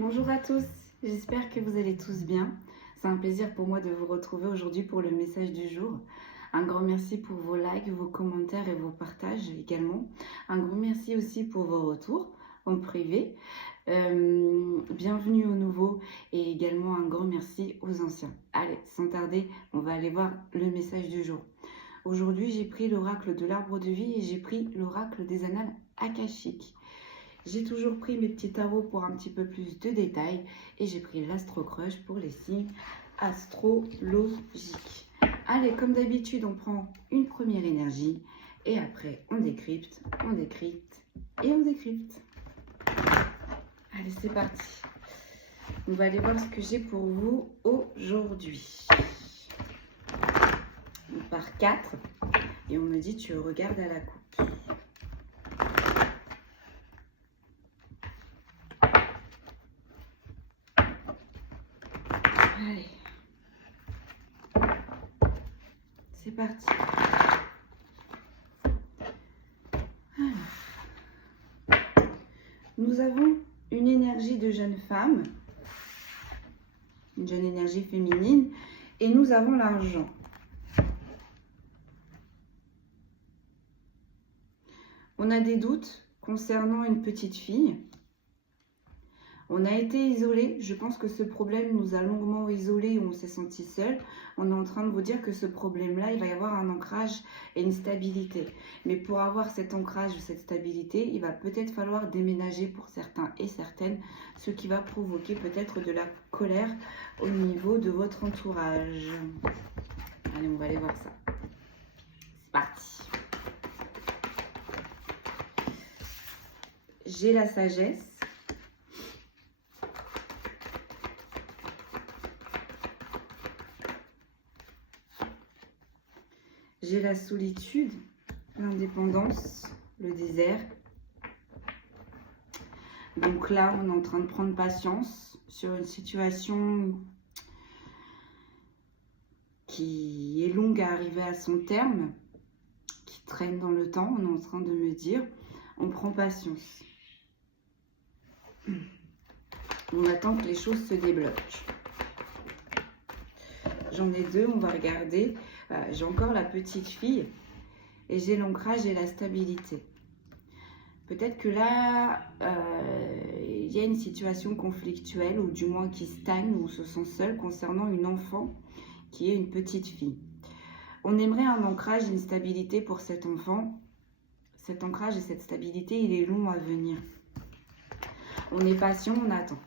Bonjour à tous, j'espère que vous allez tous bien. C'est un plaisir pour moi de vous retrouver aujourd'hui pour le message du jour. Un grand merci pour vos likes, vos commentaires et vos partages également. Un grand merci aussi pour vos retours en privé. Bienvenue aux nouveaux et également un grand merci aux anciens. Allez, sans tarder, on va aller voir le message du jour. Aujourd'hui, j'ai pris l'oracle de l'arbre de vie et j'ai pris l'oracle des annales akashiques. J'ai toujours pris mes petits tarots pour un petit peu plus de détails et j'ai pris l'Astro Crush pour les signes astrologiques. Allez, comme d'habitude, on prend une première énergie et après on décrypte et on décrypte. Allez, c'est parti. On va aller voir ce que j'ai pour vous aujourd'hui. On part 4 et on me dit tu regardes à la coupe. Allez, c'est parti. Alors, nous avons une énergie de jeune femme, une jeune énergie féminine, et nous avons l'argent. On a des doutes concernant une petite fille. On a été isolé. Je pense que ce problème nous a longuement isolés et on s'est senti seul. On est en train de vous dire que ce problème-là, il va y avoir un ancrage et une stabilité. Mais pour avoir cet ancrage, cette stabilité, il va peut-être falloir déménager pour certains et certaines, ce qui va provoquer peut-être de la colère au niveau de votre entourage. Allez, on va aller voir ça. C'est parti. J'ai la sagesse. J'ai la solitude, l'indépendance, le désert. Donc là, on est en train de prendre patience sur une situation qui est longue à arriver à son terme, qui traîne dans le temps. On est en train de me dire, on prend patience. On attend que les choses se débloquent. J'en ai deux, on va regarder. J'ai encore la petite fille et j'ai l'ancrage et la stabilité. Peut-être que là, il y a une situation conflictuelle ou du moins qui stagne ou se sent seul concernant une enfant qui est une petite fille. On aimerait un ancrage et une stabilité pour cet enfant. Cet ancrage et cette stabilité, il est long à venir. On est patient, on attend.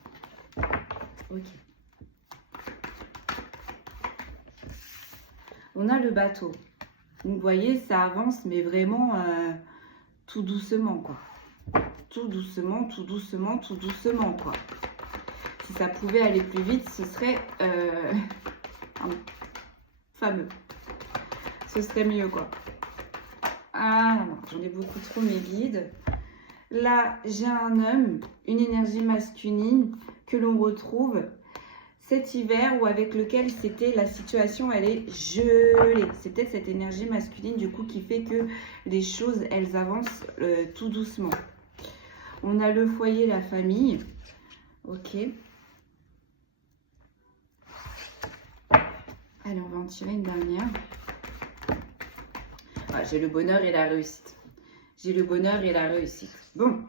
Ok. On a le bateau. Vous voyez, ça avance, mais vraiment tout doucement, quoi. Tout doucement, tout doucement, tout doucement, quoi. Si ça pouvait aller plus vite, ce serait fameux. Ce serait mieux, quoi. Ah non, j'en ai beaucoup trop, mes guides. Là, j'ai un homme, une énergie masculine que l'on retrouve cet hiver ou avec lequel c'était la situation, elle est gelée. C'est peut-être cette énergie masculine du coup qui fait que les choses, elles avancent tout doucement. On a le foyer, la famille. Ok. Allez, on va en tirer une dernière. Ah, j'ai le bonheur et la réussite. J'ai le bonheur et la réussite. Bon.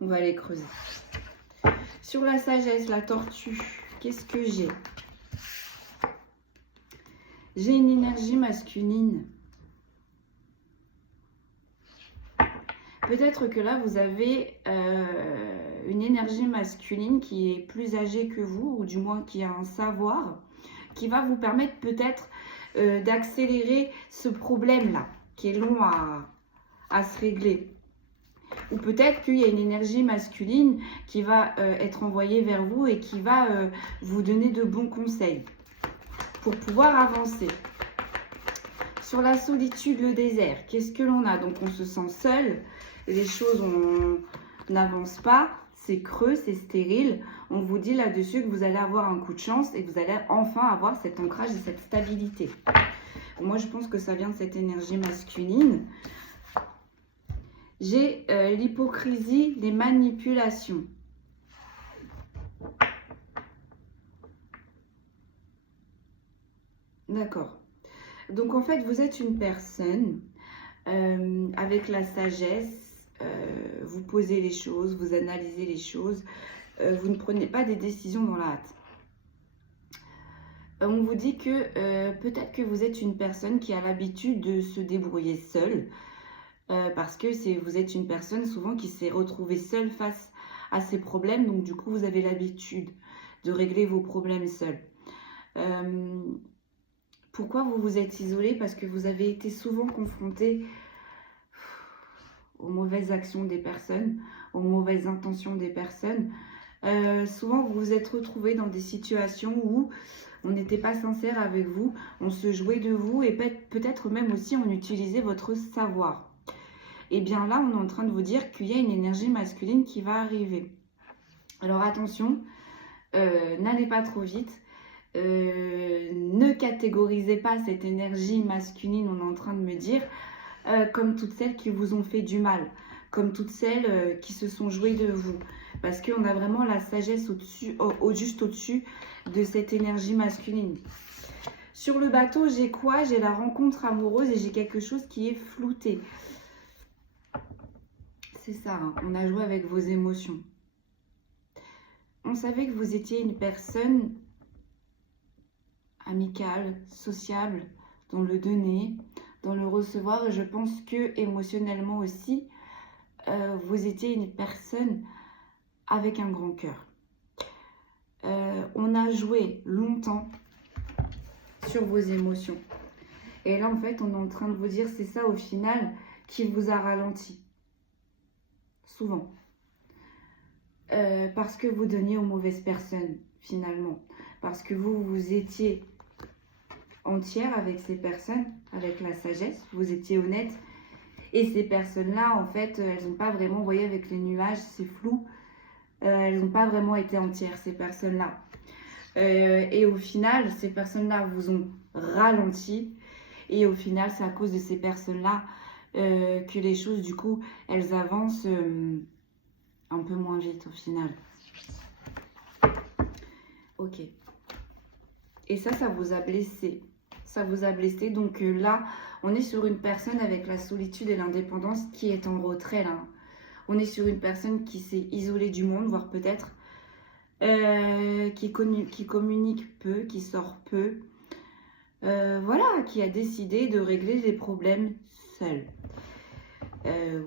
On va aller creuser. Sur la sagesse, la tortue, qu'est-ce que j'ai? J'ai une énergie masculine. Peut-être que là, vous avez une énergie masculine qui est plus âgée que vous, ou du moins qui a un savoir, qui va vous permettre peut-être d'accélérer ce problème-là, qui est long à se régler. Ou peut-être qu'il y a une énergie masculine qui va être envoyée vers vous et qui va vous donner de bons conseils pour pouvoir avancer. Sur la solitude, le désert, qu'est-ce que l'on a? Donc on se sent seul, les choses n'avancent pas, c'est creux, c'est stérile. On vous dit là-dessus que vous allez avoir un coup de chance et que vous allez enfin avoir cet ancrage et cette stabilité. Moi, je pense que ça vient de cette énergie masculine. J'ai l'hypocrisie, les manipulations. D'accord. Donc en fait, vous êtes une personne avec la sagesse, vous posez les choses, vous analysez les choses, vous ne prenez pas des décisions dans la hâte. On vous dit que peut-être que vous êtes une personne qui a l'habitude de se débrouiller seule, parce que vous êtes une personne souvent qui s'est retrouvée seule face à ses problèmes, donc du coup vous avez l'habitude de régler vos problèmes seul. Pourquoi vous vous êtes isolé? Parce que vous avez été souvent confronté aux mauvaises actions des personnes, aux mauvaises intentions des personnes. Souvent vous vous êtes retrouvé dans des situations où on n'était pas sincère avec vous, on se jouait de vous et peut-être même aussi on utilisait votre savoir. Et bien là, on est en train de vous dire qu'il y a une énergie masculine qui va arriver. Alors attention, n'allez pas trop vite. Ne catégorisez pas cette énergie masculine, on est en train de me dire, comme toutes celles qui vous ont fait du mal, comme toutes celles qui se sont jouées de vous. Parce qu'on a vraiment la sagesse au-dessus, juste au-dessus de cette énergie masculine. Sur le bateau, j'ai quoi? J'ai la rencontre amoureuse et j'ai quelque chose qui est flouté. C'est ça, hein, on a joué avec vos émotions. On savait que vous étiez une personne amicale, sociable, dans le donner, dans le recevoir. Et je pense que émotionnellement aussi, vous étiez une personne avec un grand cœur. On a joué longtemps sur vos émotions. Et là, en fait, on est en train de vous dire, c'est ça au final qui vous a ralenti. Souvent. Parce que vous donniez aux mauvaises personnes, finalement. Parce que vous étiez entière avec ces personnes, avec la sagesse, vous étiez honnête. Et ces personnes-là, en fait, elles n'ont pas vraiment, vous voyez, avec les nuages, c'est flou, elles n'ont pas vraiment été entières, ces personnes-là. Et au final, ces personnes-là vous ont ralenti. Et au final, c'est à cause de ces personnes-là que les choses, du coup, elles avancent un peu moins vite au final. Ok. Et ça vous a blessé. Ça vous a blessé. Donc là, on est sur une personne avec la solitude et l'indépendance qui est en retrait là. On est sur une personne qui s'est isolée du monde, voire peut-être qui communique peu, qui sort peu. Voilà, qui a décidé de régler les problèmes seul.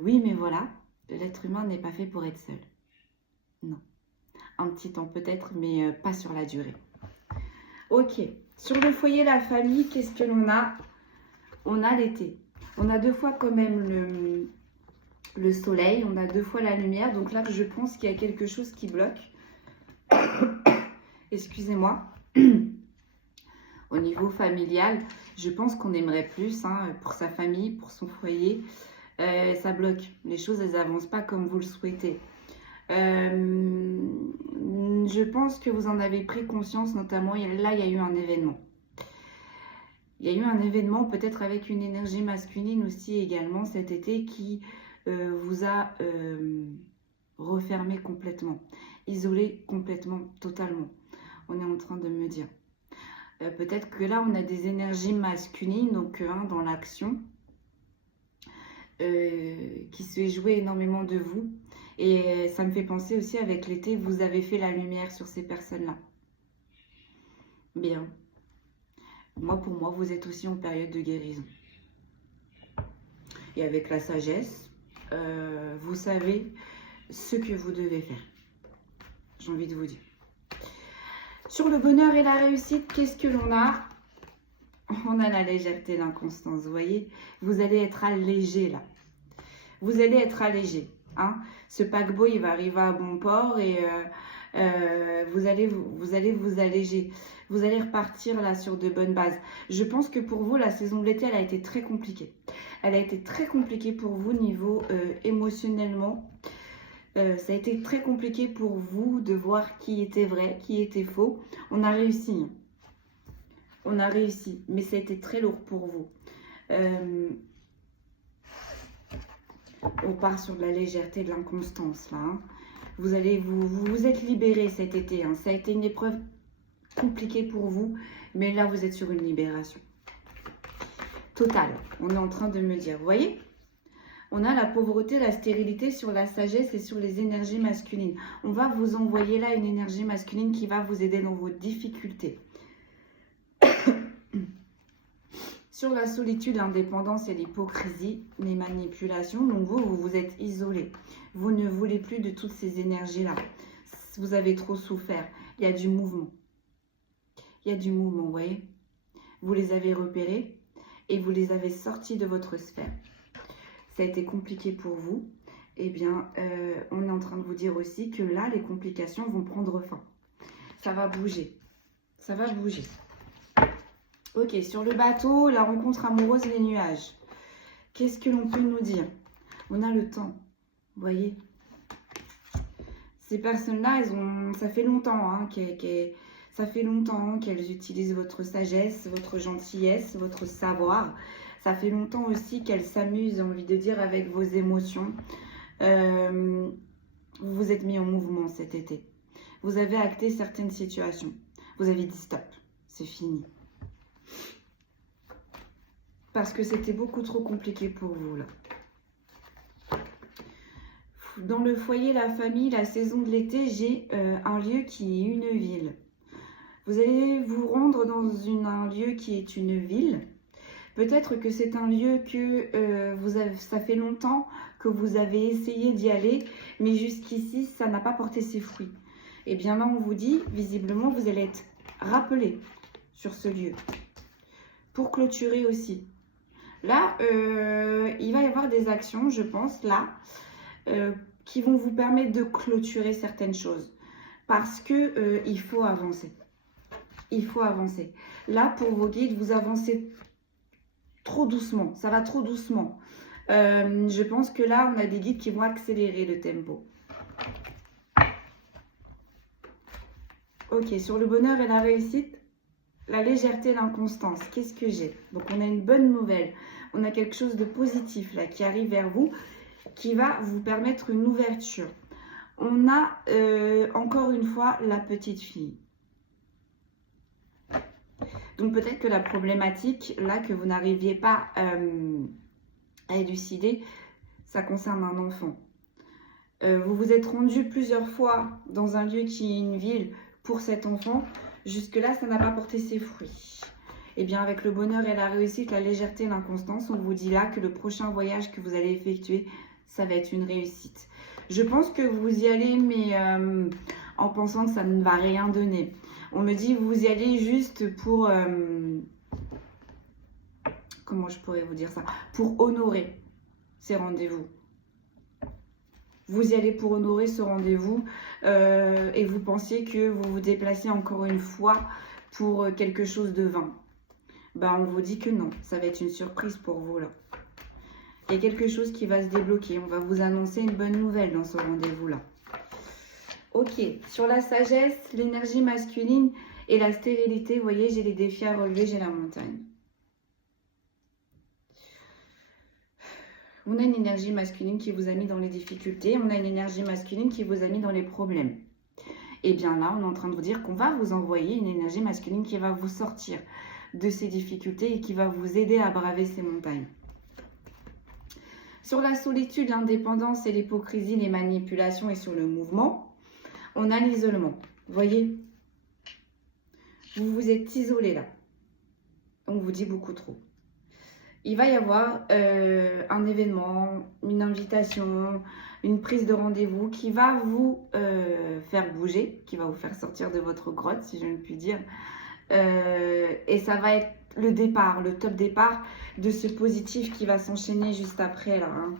Oui, mais voilà, l'être humain n'est pas fait pour être seul. Non. Un petit temps peut-être, mais pas sur la durée. Ok. Sur le foyer, la famille, qu'est-ce que l'on a? On a l'été. On a deux fois quand même le soleil. On a deux fois la lumière. Donc là, je pense qu'il y a quelque chose qui bloque. Excusez-moi. Au niveau familial, je pense qu'on aimerait plus pour sa famille, pour son foyer. Ça bloque. Les choses, elles n'avancent pas comme vous le souhaitez. Je pense que vous en avez pris conscience, notamment là, il y a eu un événement. Il y a eu un événement, peut-être avec une énergie masculine aussi également cet été, qui vous a refermé complètement, isolé complètement, totalement. On est en train de me dire. Peut-être que là, on a des énergies masculines, donc dans l'action, qui se jouaient énormément de vous. Et ça me fait penser aussi avec l'été, vous avez fait la lumière sur ces personnes-là. Bien. Pour moi, vous êtes aussi en période de guérison. Et avec la sagesse, vous savez ce que vous devez faire. J'ai envie de vous dire. Sur le bonheur et la réussite, qu'est-ce que l'on a? On a la légèreté, l'inconstance, vous voyez? Vous allez être allégé là. Vous allez être allégé. Ce paquebot, il va arriver à bon port et vous allez vous alléger. Vous allez repartir là sur de bonnes bases. Je pense que pour vous, la saison de l'été, elle a été très compliquée. Elle a été très compliquée pour vous niveau émotionnellement. Ça a été très compliqué pour vous de voir qui était vrai, qui était faux. On a réussi. On a réussi, mais ça a été très lourd pour vous. On part sur de la légèreté, de l'inconstance, là. Hein. Vous allez vous êtes libéré cet été. Hein. Ça a été une épreuve compliquée pour vous, mais là, vous êtes sur une libération totale. On est en train de me dire, vous voyez? On a la pauvreté, la stérilité sur la sagesse et sur les énergies masculines. On va vous envoyer là une énergie masculine qui va vous aider dans vos difficultés. Sur la solitude, l'indépendance et l'hypocrisie, les manipulations. Donc vous vous êtes isolé. Vous ne voulez plus de toutes ces énergies-là. Vous avez trop souffert. Il y a du mouvement. Il y a du mouvement, vous voyez. Vous les avez repérés et vous les avez sortis de votre sphère. Ça a été compliqué pour vous. Eh bien, on est en train de vous dire aussi que là, les complications vont prendre fin. Ça va bouger. Ça va bouger. Ok, sur le bateau, la rencontre amoureuse, les nuages. Qu'est-ce que l'on peut nous dire? On a le temps, vous voyez. Ces personnes-là, ça fait longtemps hein, qu'elles utilisent votre sagesse, votre gentillesse, votre savoir. Ça fait longtemps aussi qu'elles s'amusent, j'ai envie de dire, avec vos émotions. Vous vous êtes mis en mouvement cet été. Vous avez acté certaines situations. Vous avez dit stop, c'est fini. Parce que c'était beaucoup trop compliqué pour vous, là. Dans le foyer, la famille, la saison de l'été, j'ai un lieu qui est une ville. Vous allez vous rendre dans un lieu qui est une ville. Peut-être que c'est un lieu que ça fait longtemps que vous avez essayé d'y aller, mais jusqu'ici, ça n'a pas porté ses fruits. Et bien là, on vous dit, visiblement, vous allez être rappelé sur ce lieu. Pour clôturer aussi. Là, il va y avoir des actions, je pense, là, qui vont vous permettre de clôturer certaines choses. Parce que il faut avancer. Il faut avancer. Là, pour vos guides, vous avancez trop doucement. Ça va trop doucement. Je pense que là, on a des guides qui vont accélérer le tempo. Ok, sur le bonheur et la réussite, la légèreté et l'inconstance. Qu'est-ce que j'ai? Donc, on a une bonne nouvelle. On a quelque chose de positif là qui arrive vers vous, qui va vous permettre une ouverture. On a encore une fois la petite fille. Donc peut-être que la problématique là que vous n'arriviez pas à élucider, ça concerne un enfant. Vous vous êtes rendu plusieurs fois dans un lieu qui est une ville pour cet enfant. Jusque-là, ça n'a pas porté ses fruits. Et bien avec le bonheur et la réussite, la légèreté et l'inconstance, on vous dit là que le prochain voyage que vous allez effectuer, ça va être une réussite. Je pense que vous y allez, mais en pensant que ça ne va rien donner. On me dit, vous y allez juste pour... comment je pourrais vous dire ça? Pour honorer ces rendez-vous. Vous y allez pour honorer ce rendez-vous et vous pensiez que vous vous déplacez encore une fois pour quelque chose de vain. Ben, on vous dit que non, ça va être une surprise pour vous là. Il y a quelque chose qui va se débloquer. On va vous annoncer une bonne nouvelle dans ce rendez-vous-là. Ok, sur la sagesse, l'énergie masculine et la stérilité, vous voyez, j'ai les défis à relever, j'ai la montagne. On a une énergie masculine qui vous a mis dans les difficultés. On a une énergie masculine qui vous a mis dans les problèmes. Et bien là, on est en train de vous dire qu'on va vous envoyer une énergie masculine qui va vous sortir de ces difficultés et qui va vous aider à braver ces montagnes. Sur la solitude, l'indépendance et l'hypocrisie, les manipulations et sur le mouvement, on a l'isolement. Vous voyez? Vous vous êtes isolé là. On vous dit beaucoup trop. Il va y avoir un événement, une invitation, une prise de rendez-vous qui va vous faire bouger, qui va vous faire sortir de votre grotte, si je ne puis dire. Et ça va être le départ, le top départ de ce positif qui va s'enchaîner juste après là. Hein.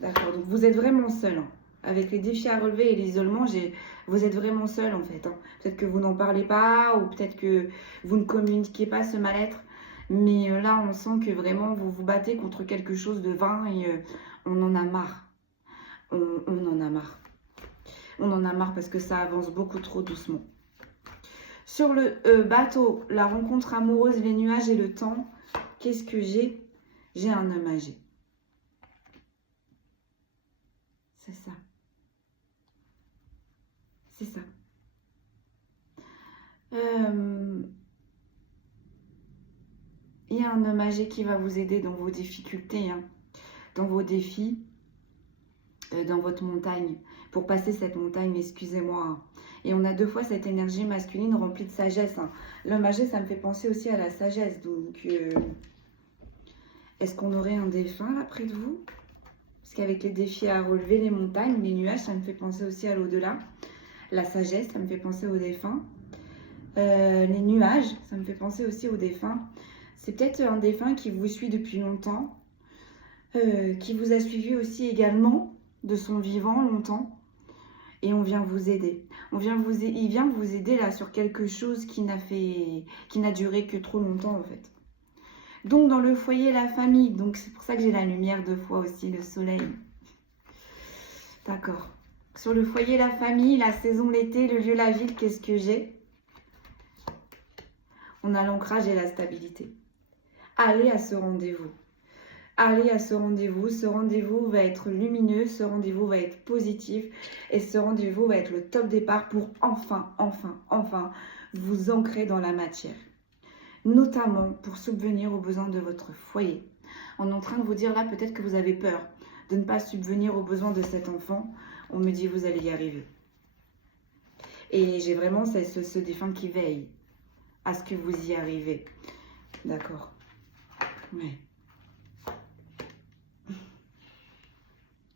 D'accord, donc vous êtes vraiment seul. Hein. Avec les défis à relever et l'isolement, vous êtes vraiment seul en fait. Hein. Peut-être que vous n'en parlez pas ou peut-être que vous ne communiquez pas ce mal-être. Mais là, on sent que vraiment, vous vous battez contre quelque chose de vain et on en a marre. On en a marre. On en a marre parce que ça avance beaucoup trop doucement. Sur le bateau, la rencontre amoureuse, les nuages et le temps, qu'est-ce que j'ai? J'ai un homme âgé. C'est ça. C'est ça. Il y a un homme âgé qui va vous aider dans vos difficultés, hein, dans vos défis, dans votre montagne, pour passer cette montagne, excusez-moi. Hein. Et on a deux fois cette énergie masculine remplie de sagesse. Hein. L'homme âgé, ça me fait penser aussi à la sagesse. Donc, est-ce qu'on aurait un défunt là près de vous? Parce qu'avec les défis à relever, les montagnes, les nuages, ça me fait penser aussi à l'au-delà. La sagesse, ça me fait penser aux défunts. Les nuages, ça me fait penser aussi aux défunts. C'est peut-être un défunt qui vous suit depuis longtemps, qui vous a suivi aussi également de son vivant longtemps. Et on vient vous aider. Il vient vous aider là sur quelque chose qui n'a duré que trop longtemps en fait. Donc dans le foyer, la famille. Donc c'est pour ça que j'ai la lumière deux fois aussi, le soleil. D'accord. Sur le foyer, la famille, la saison, l'été, le lieu, la ville, qu'est-ce que j'ai? On a l'ancrage et la stabilité. Allez à ce rendez-vous. Allez à ce rendez-vous. Ce rendez-vous va être lumineux, ce rendez-vous va être positif et ce rendez-vous va être le top départ pour enfin vous ancrer dans la matière. Notamment pour subvenir aux besoins de votre foyer. On est en train de vous dire là peut-être que vous avez peur de ne pas subvenir aux besoins de cet enfant. On me dit vous allez y arriver. Et j'ai vraiment ce défunt qui veille à ce que vous y arrivez. D'accord. Ouais.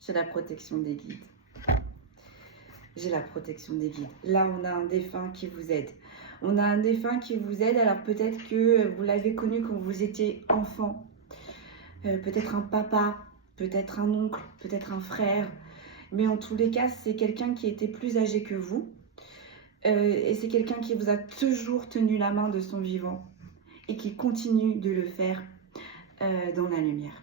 J'ai la protection des guides. J'ai la protection des guides. Là, on a un défunt qui vous aide. On a un défunt qui vous aide. Alors peut-être que vous l'avez connu quand vous étiez enfant. Peut-être un papa, peut-être un oncle, peut-être un frère. Mais en tous les cas, c'est quelqu'un qui était plus âgé que vous. Et c'est quelqu'un qui vous a toujours tenu la main de son vivant. Et qui continue de le faire dans la lumière.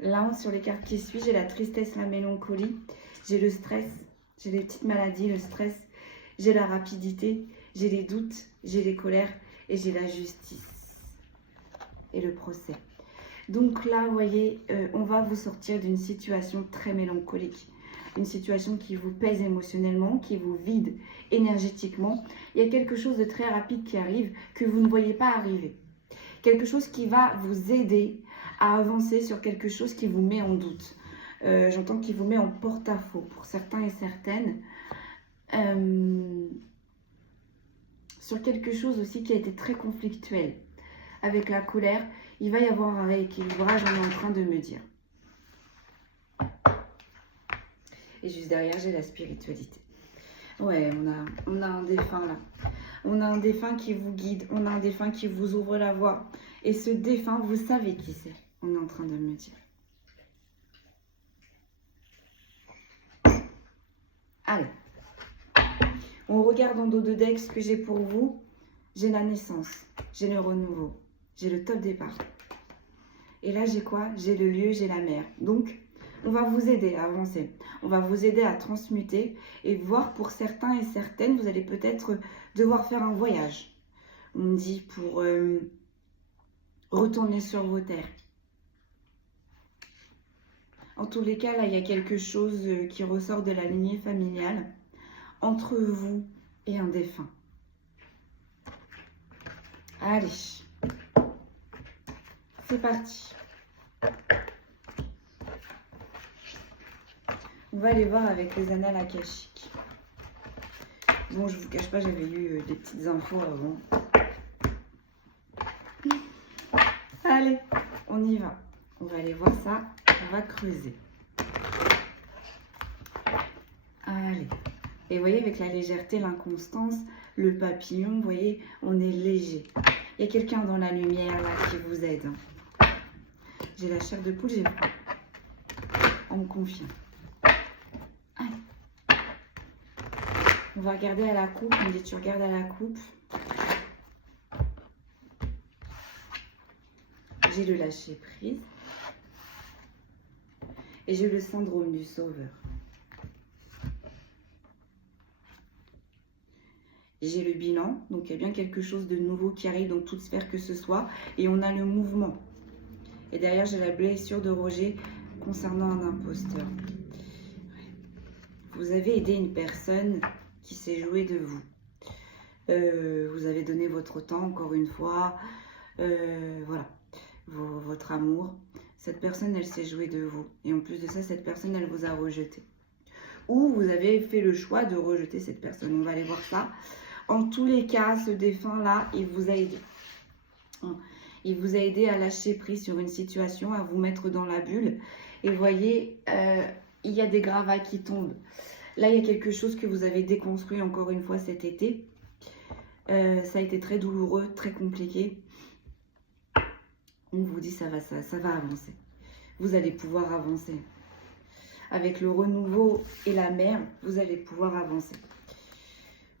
Là, sur les cartes qui suivent, j'ai la tristesse, la mélancolie, j'ai le stress, j'ai les petites maladies, le stress, j'ai la rapidité, j'ai les doutes, j'ai les colères et j'ai la justice et le procès. Donc là, vous voyez, on va vous sortir d'une situation très mélancolique, une situation qui vous pèse émotionnellement, qui vous vide énergétiquement. Il y a quelque chose de très rapide qui arrive que vous ne voyez pas arriver. Quelque chose qui va vous aider à avancer sur quelque chose qui vous met en doute. J'entends qu'il vous met en porte-à-faux pour certains et certaines. Sur quelque chose aussi qui a été très conflictuel. Avec la colère, il va y avoir un rééquilibrage, on est en train de me dire. Et juste derrière, j'ai la spiritualité. Ouais, on a un défunt là. On a un défunt qui vous guide, on a un défunt qui vous ouvre la voie. Et ce défunt, vous savez qui c'est, on est en train de me dire. Allez, on regarde en dos de deck ce que j'ai pour vous. J'ai la naissance, j'ai le renouveau, j'ai le top départ. Et là, j'ai quoi? J'ai le lieu, j'ai la mer. Donc, on va vous aider à avancer. On va vous aider à transmuter et voir pour certains et certaines, vous allez peut-être devoir faire un voyage. On me dit pour retourner sur vos terres. En tous les cas, là, il y a quelque chose qui ressort de la lignée familiale entre vous et un défunt. Allez, c'est parti. On va aller voir avec les annales akashiques. Bon, je vous cache pas, j'avais eu des petites infos avant. Allez, on y va. On va aller voir ça. On va creuser. Allez. Et vous voyez, avec la légèreté, l'inconstance, le papillon, vous voyez, on est léger. Il y a quelqu'un dans la lumière là qui vous aide. J'ai la chair de poule, j'ai froid. On me confie. On va regarder à la coupe. On me dit tu regardes à la coupe. J'ai le lâcher prise. Et j'ai le syndrome du sauveur. J'ai le bilan. Donc il y a bien quelque chose de nouveau qui arrive dans toute sphère que ce soit. Et on a le mouvement. Et derrière j'ai la blessure de Roger concernant un imposteur. Vous avez aidé une personne qui s'est jouée de vous. Vous avez donné votre temps, encore une fois. Voilà, votre amour. Cette personne, elle s'est jouée de vous. Et en plus de ça, cette personne, elle vous a rejeté. Ou vous avez fait le choix de rejeter cette personne. On va aller voir ça. En tous les cas, ce défunt-là, il vous a aidé. Il vous a aidé à lâcher prise sur une situation, à vous mettre dans la bulle. Et vous voyez, il y a des gravats qui tombent. Là, il y a quelque chose que vous avez déconstruit encore une fois cet été. Ça a été très douloureux, très compliqué. On vous dit ça va avancer. Vous allez pouvoir avancer. Avec le renouveau et la mer, vous allez pouvoir avancer.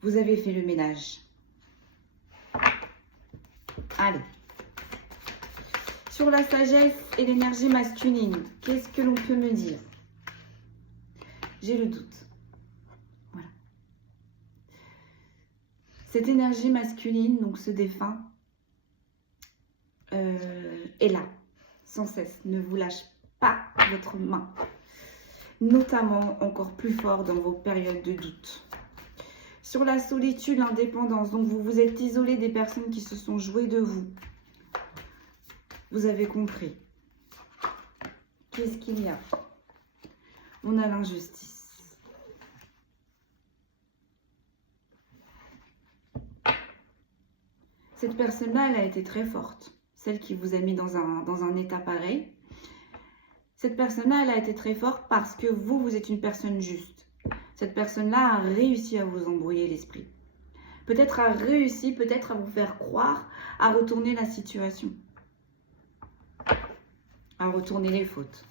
Vous avez fait le ménage. Allez. Sur la sagesse et l'énergie masculine, qu'est-ce que l'on peut me dire? J'ai le doute. Voilà. Cette énergie masculine, donc ce défunt, est là, sans cesse. Ne vous lâche pas votre main. Notamment encore plus fort dans vos périodes de doute. Sur la solitude, l'indépendance, donc vous vous êtes isolé des personnes qui se sont jouées de vous. Vous avez compris. Qu'est-ce qu'il y a? On a l'injustice. Cette personne-là, elle a été très forte. Celle qui vous a mis dans un état pareil. Cette personne-là, elle a été très forte parce que vous êtes une personne juste. Cette personne-là a réussi à vous embrouiller l'esprit. Peut-être a réussi, peut-être à vous faire croire, à retourner la situation. À retourner les fautes.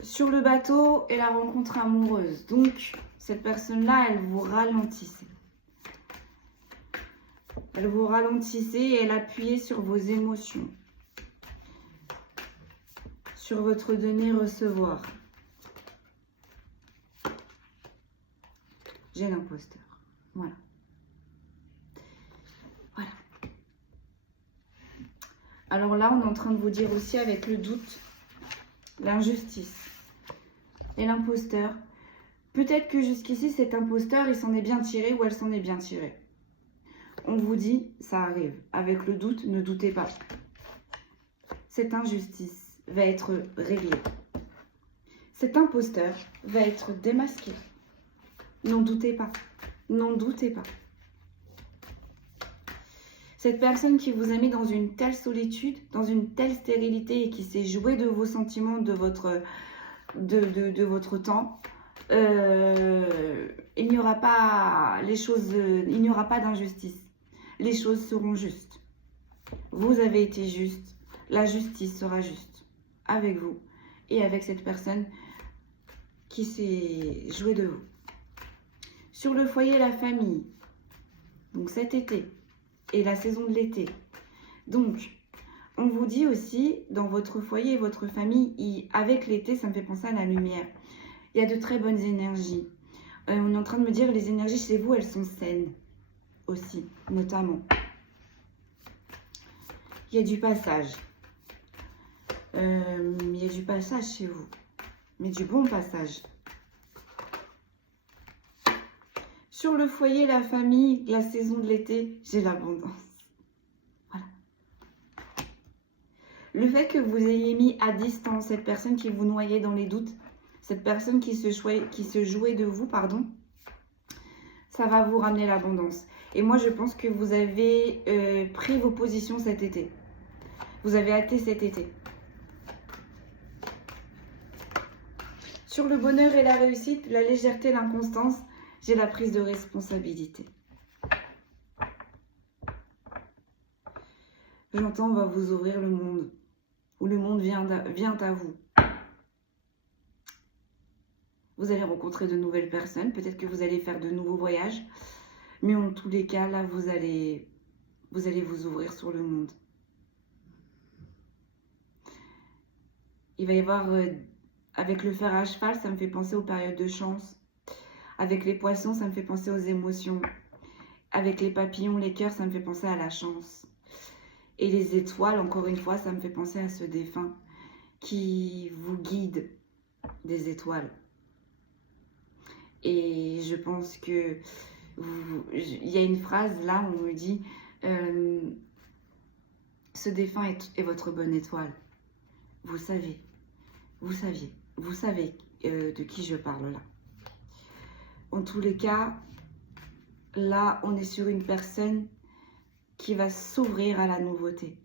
Sur le bateau et la rencontre amoureuse. Donc, cette personne-là, elle vous ralentissait. Elle vous ralentissait et elle appuyait sur vos émotions. Sur votre donner-recevoir. J'ai l'imposteur. Voilà. Voilà. Alors là, on est en train de vous dire aussi avec le doute, l'injustice et l'imposteur. Peut-être que jusqu'ici, cet imposteur, il s'en est bien tiré ou elle s'en est bien tirée. On vous dit, ça arrive. Avec le doute, ne doutez pas. Cette injustice va être réglée. Cet imposteur va être démasqué. N'en doutez pas. N'en doutez pas. Cette personne qui vous a mis dans une telle solitude, dans une telle stérilité et qui s'est jouée de vos sentiments, de votre temps, il n'y aura pas il n'y aura pas d'injustice. Les choses seront justes. Vous avez été juste. La justice sera juste avec vous et avec cette personne qui s'est jouée de vous. Sur le foyer et la famille, donc cet été et la saison de l'été. Donc, on vous dit aussi, dans votre foyer et votre famille, avec l'été, ça me fait penser à la lumière. Il y a de très bonnes énergies. On est en train de me dire, les énergies chez vous, elles sont saines aussi, notamment. Il y a du passage. Il y a du passage chez vous, mais du bon passage. Sur le foyer, la famille, la saison de l'été, j'ai l'abondance. Voilà. Le fait que vous ayez mis à distance cette personne qui vous noyait dans les doutes, cette personne qui se jouait de vous, pardon, ça va vous ramener l'abondance. Et moi, je pense que vous avez pris vos positions cet été. Vous avez acté cet été. Sur le bonheur et la réussite, la légèreté, l'inconstance, j'ai la prise de responsabilité. J'entends, on va vous ouvrir le monde. Ou le monde vient à vous. Vous allez rencontrer de nouvelles personnes. Peut-être que vous allez faire de nouveaux voyages. Mais en tous les cas, là, vous allez vous ouvrir sur le monde. Il va y avoir, avec le fer à cheval, ça me fait penser aux périodes de chance. Avec les poissons, ça me fait penser aux émotions. Avec les papillons, les cœurs, ça me fait penser à la chance. Et les étoiles, encore une fois, ça me fait penser à ce défunt qui vous guide des étoiles. Et je pense que il y a une phrase là où on me dit ce défunt est votre bonne étoile. Vous savez, vous saviez, vous savez de qui je parle là. En tous les cas, là, on est sur une personne qui va s'ouvrir à la nouveauté,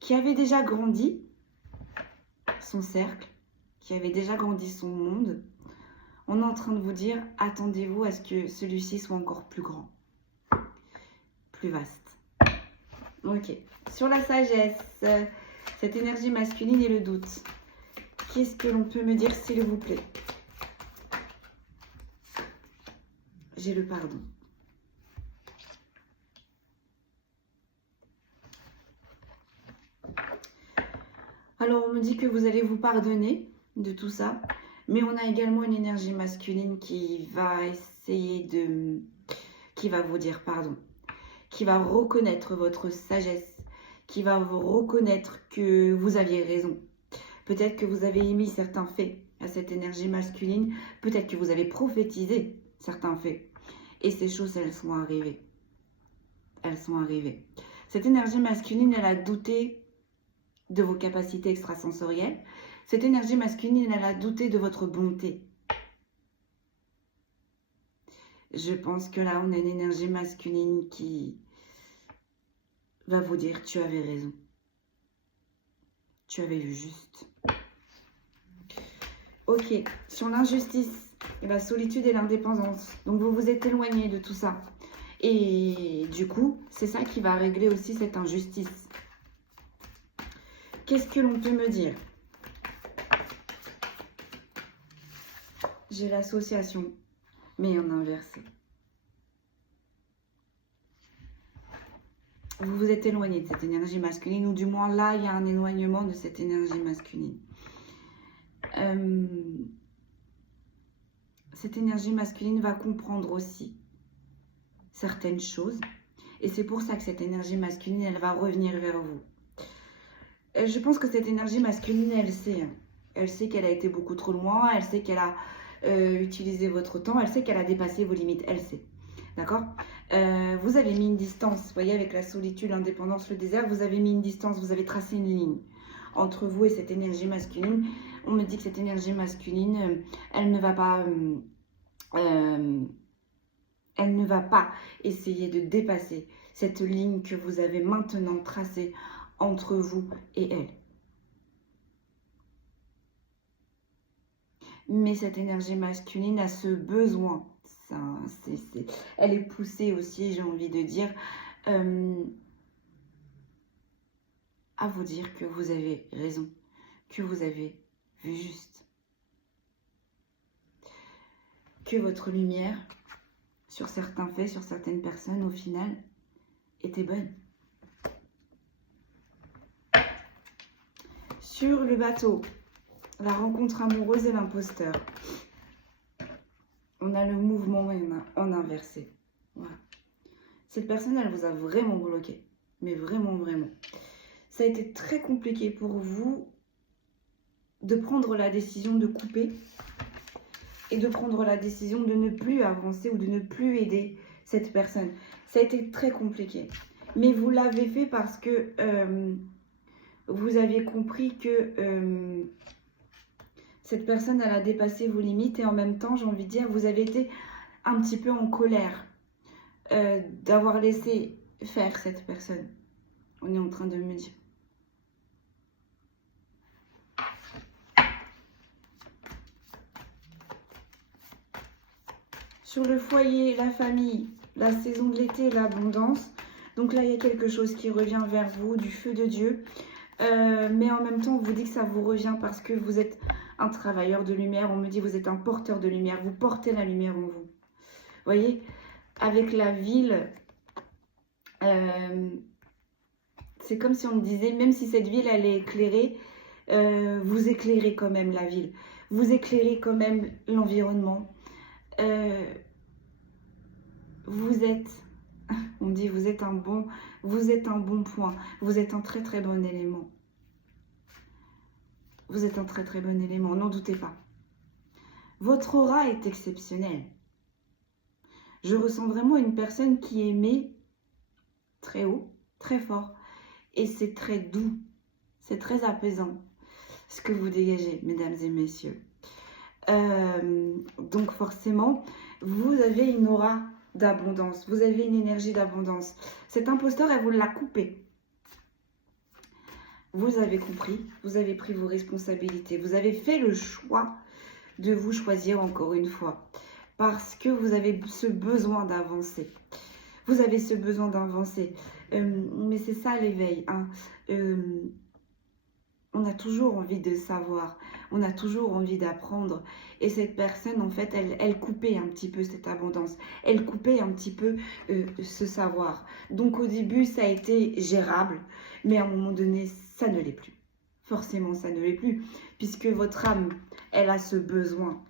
qui avait déjà grandi son cercle, qui avait déjà grandi son monde. On est en train de vous dire, attendez-vous à ce que celui-ci soit encore plus grand, plus vaste. Ok. Sur la sagesse, cette énergie masculine et le doute. Qu'est-ce que l'on peut me dire, s'il vous plaît? J'ai le pardon. Alors, on me dit que vous allez vous pardonner de tout ça. Mais on a également une énergie masculine qui va essayer de... qui va vous dire pardon. Qui va reconnaître votre sagesse. Qui va vous reconnaître que vous aviez raison. Peut-être que vous avez émis certains faits à cette énergie masculine. Peut-être que vous avez prophétisé certains faits. Et ces choses, elles sont arrivées. Elles sont arrivées. Cette énergie masculine, elle a douté de vos capacités extrasensorielles. Cette énergie masculine, elle a douté de votre bonté. Je pense que là, on a une énergie masculine qui va vous dire, tu avais raison. Tu avais vu juste. Ok, sur l'injustice, la solitude et l'indépendance. Donc, vous vous êtes éloigné de tout ça. Et du coup, c'est ça qui va régler aussi cette injustice. Qu'est-ce que l'on peut me dire? J'ai l'association, mais en inversé. Vous vous êtes éloigné de cette énergie masculine, ou du moins là, il y a un éloignement de cette énergie masculine. Cette énergie masculine va comprendre aussi certaines choses. Et c'est pour ça que cette énergie masculine, elle va revenir vers vous. Je pense que cette énergie masculine, elle sait. Hein. Elle sait qu'elle a été beaucoup trop loin. Elle sait qu'elle a utilisé votre temps. Elle sait qu'elle a dépassé vos limites. Elle sait. D'accord? Vous avez mis une distance. Vous voyez, avec la solitude, l'indépendance, le désert, vous avez mis une distance. Vous avez tracé une ligne entre vous et cette énergie masculine. On me dit que cette énergie masculine, elle ne va pas... elle ne va pas essayer de dépasser cette ligne que vous avez maintenant tracée entre vous et elle. Mais cette énergie masculine a ce besoin, elle est poussée aussi, j'ai envie de dire, à vous dire que vous avez raison, que vous avez vu juste. Que votre lumière, sur certains faits, sur certaines personnes, au final, était bonne. Sur le bateau, la rencontre amoureuse et l'imposteur. On a le mouvement en inversé. Voilà. Cette personne, elle vous a vraiment bloqué. Mais vraiment, vraiment. Ça a été très compliqué pour vous de prendre la décision de couper et de prendre la décision de ne plus avancer ou de ne plus aider cette personne. Ça a été très compliqué. Mais vous l'avez fait parce que vous aviez compris que cette personne, elle a dépassé vos limites. Et en même temps, j'ai envie de dire, vous avez été un petit peu en colère d'avoir laissé faire cette personne. On est en train de me dire. Sur le foyer, la famille, la saison de l'été, l'abondance. Donc là, il y a quelque chose qui revient vers vous, du feu de Dieu. Mais en même temps, on vous dit que ça vous revient parce que vous êtes un travailleur de lumière. On me dit que vous êtes un porteur de lumière. Vous portez la lumière en vous. Vous voyez, avec la ville, c'est comme si on me disait, même si cette ville, elle est éclairée, vous éclairez quand même la ville. Vous éclairez quand même l'environnement. Vous êtes, on dit, vous êtes un bon point. Vous êtes un très très bon élément. Vous êtes un très très bon élément, n'en doutez pas. Votre aura est exceptionnelle. Je ressens vraiment une personne qui émet très haut, très fort. Et c'est très doux, c'est très apaisant ce que vous dégagez, mesdames et messieurs. Donc forcément, vous avez une aura d'abondance, vous avez une énergie d'abondance. Cet imposteur, elle vous l'a coupé. Vous avez compris, vous avez pris vos responsabilités, vous avez fait le choix de vous choisir encore une fois. Parce que vous avez ce besoin d'avancer. Vous avez ce besoin d'avancer. Mais c'est ça l'éveil. Hein. On a toujours envie de savoir. On a toujours envie d'apprendre. Et cette personne, en fait, elle coupait un petit peu cette abondance. Elle coupait un petit peu ce savoir. Donc au début, ça a été gérable. Mais à un moment donné, ça ne l'est plus. Forcément, ça ne l'est plus. Puisque votre âme, elle a ce besoin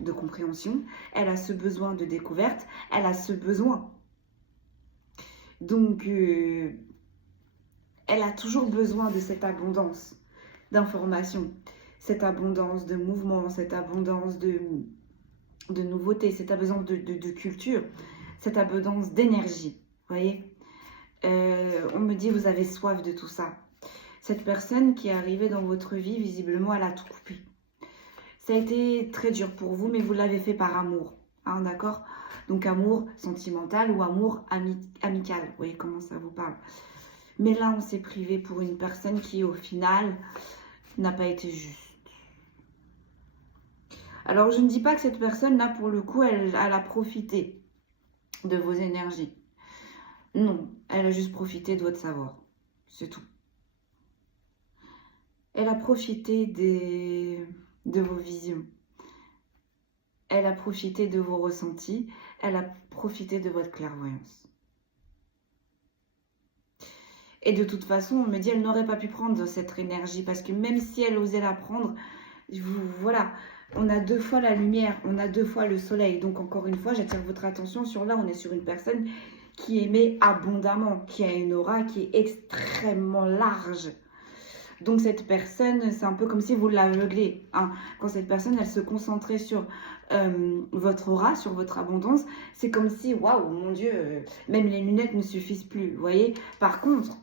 de compréhension. Elle a ce besoin de découverte. Elle a ce besoin. Donc, elle a toujours besoin de cette abondance d'informations, cette abondance de mouvements, cette abondance de nouveautés, cette abondance de culture, cette abondance d'énergie. Vous voyez, on me dit, vous avez soif de tout ça. Cette personne qui est arrivée dans votre vie, visiblement, elle a tout coupé. Ça a été très dur pour vous, mais vous l'avez fait par amour. Hein, d'accord ? Donc amour sentimental ou amour amical. Vous voyez comment ça vous parle. Mais là, on s'est privé pour une personne qui, au final, n'a pas été juste. Alors, je ne dis pas que cette personne-là, pour le coup, elle a profité de vos énergies. Non, elle a juste profité de votre savoir. C'est tout. Elle a profité de vos visions. Elle a profité de vos ressentis. Elle a profité de votre clairvoyance. Et de toute façon, on me dit, elle n'aurait pas pu prendre cette énergie. Parce que même si elle osait la prendre, voilà, on a 2 fois la lumière, on a 2 fois le soleil. Donc encore une fois, j'attire votre attention sur là, on est sur une personne qui émet abondamment, qui a une aura qui est extrêmement large. Donc cette personne, c'est un peu comme si vous l'aveuglez. Hein. Quand cette personne, elle se concentrait sur votre aura, sur votre abondance, c'est comme si, waouh, mon Dieu, même les lunettes ne suffisent plus, vous voyez. Par contre,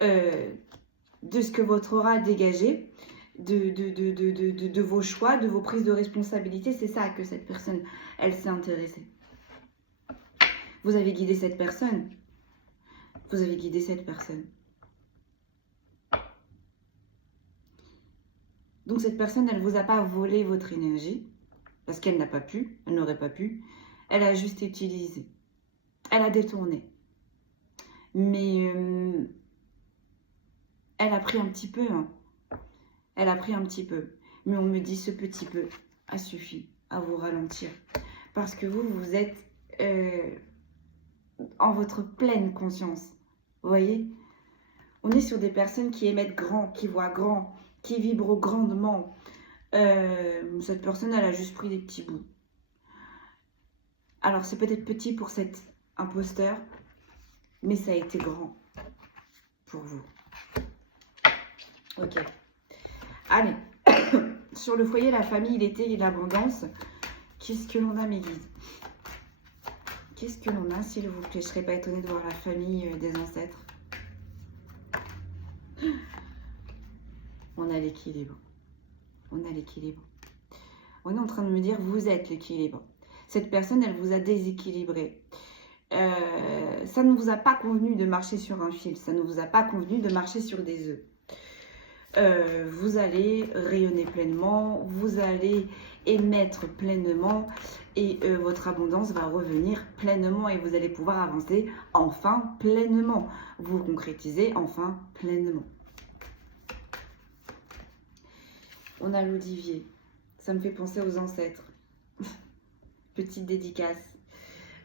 de ce que votre aura a dégagé, de vos choix, de vos prises de responsabilité, c'est ça que cette personne, elle s'est intéressée. Vous avez guidé cette personne. Vous avez guidé cette personne. Donc cette personne, elle ne vous a pas volé votre énergie, parce qu'elle n'a pas pu, elle n'aurait pas pu. Elle a juste utilisé. Elle a détourné. Mais elle a pris un petit peu. Hein. Elle a pris un petit peu. Mais on me dit, ce petit peu a suffi à vous ralentir. Parce que vous êtes en votre pleine conscience. Vous voyez ? On est sur des personnes qui émettent grand, qui voient grand, qui vibrent grandement. Cette personne, elle a juste pris des petits bouts. Alors, c'est peut-être petit pour cet imposteur, mais ça a été grand pour vous. Ok. Allez. Sur le foyer, la famille, l'été et l'abondance, qu'est-ce que l'on a, mes guides? Qu'est-ce que l'on a, s'il vous plaît? Je ne serais pas étonnée de voir la famille des ancêtres. On a l'équilibre. On a l'équilibre. On est en train de me dire, vous êtes l'équilibre. Cette personne, elle vous a déséquilibré. Ça ne vous a pas convenu de marcher sur un fil. Ça ne vous a pas convenu de marcher sur des œufs. Vous allez rayonner pleinement. Vous allez émettre pleinement. Et votre abondance va revenir pleinement. Et vous allez pouvoir avancer enfin pleinement. Vous concrétisez enfin pleinement. On a l'Olivier. Ça me fait penser aux ancêtres. Petite dédicace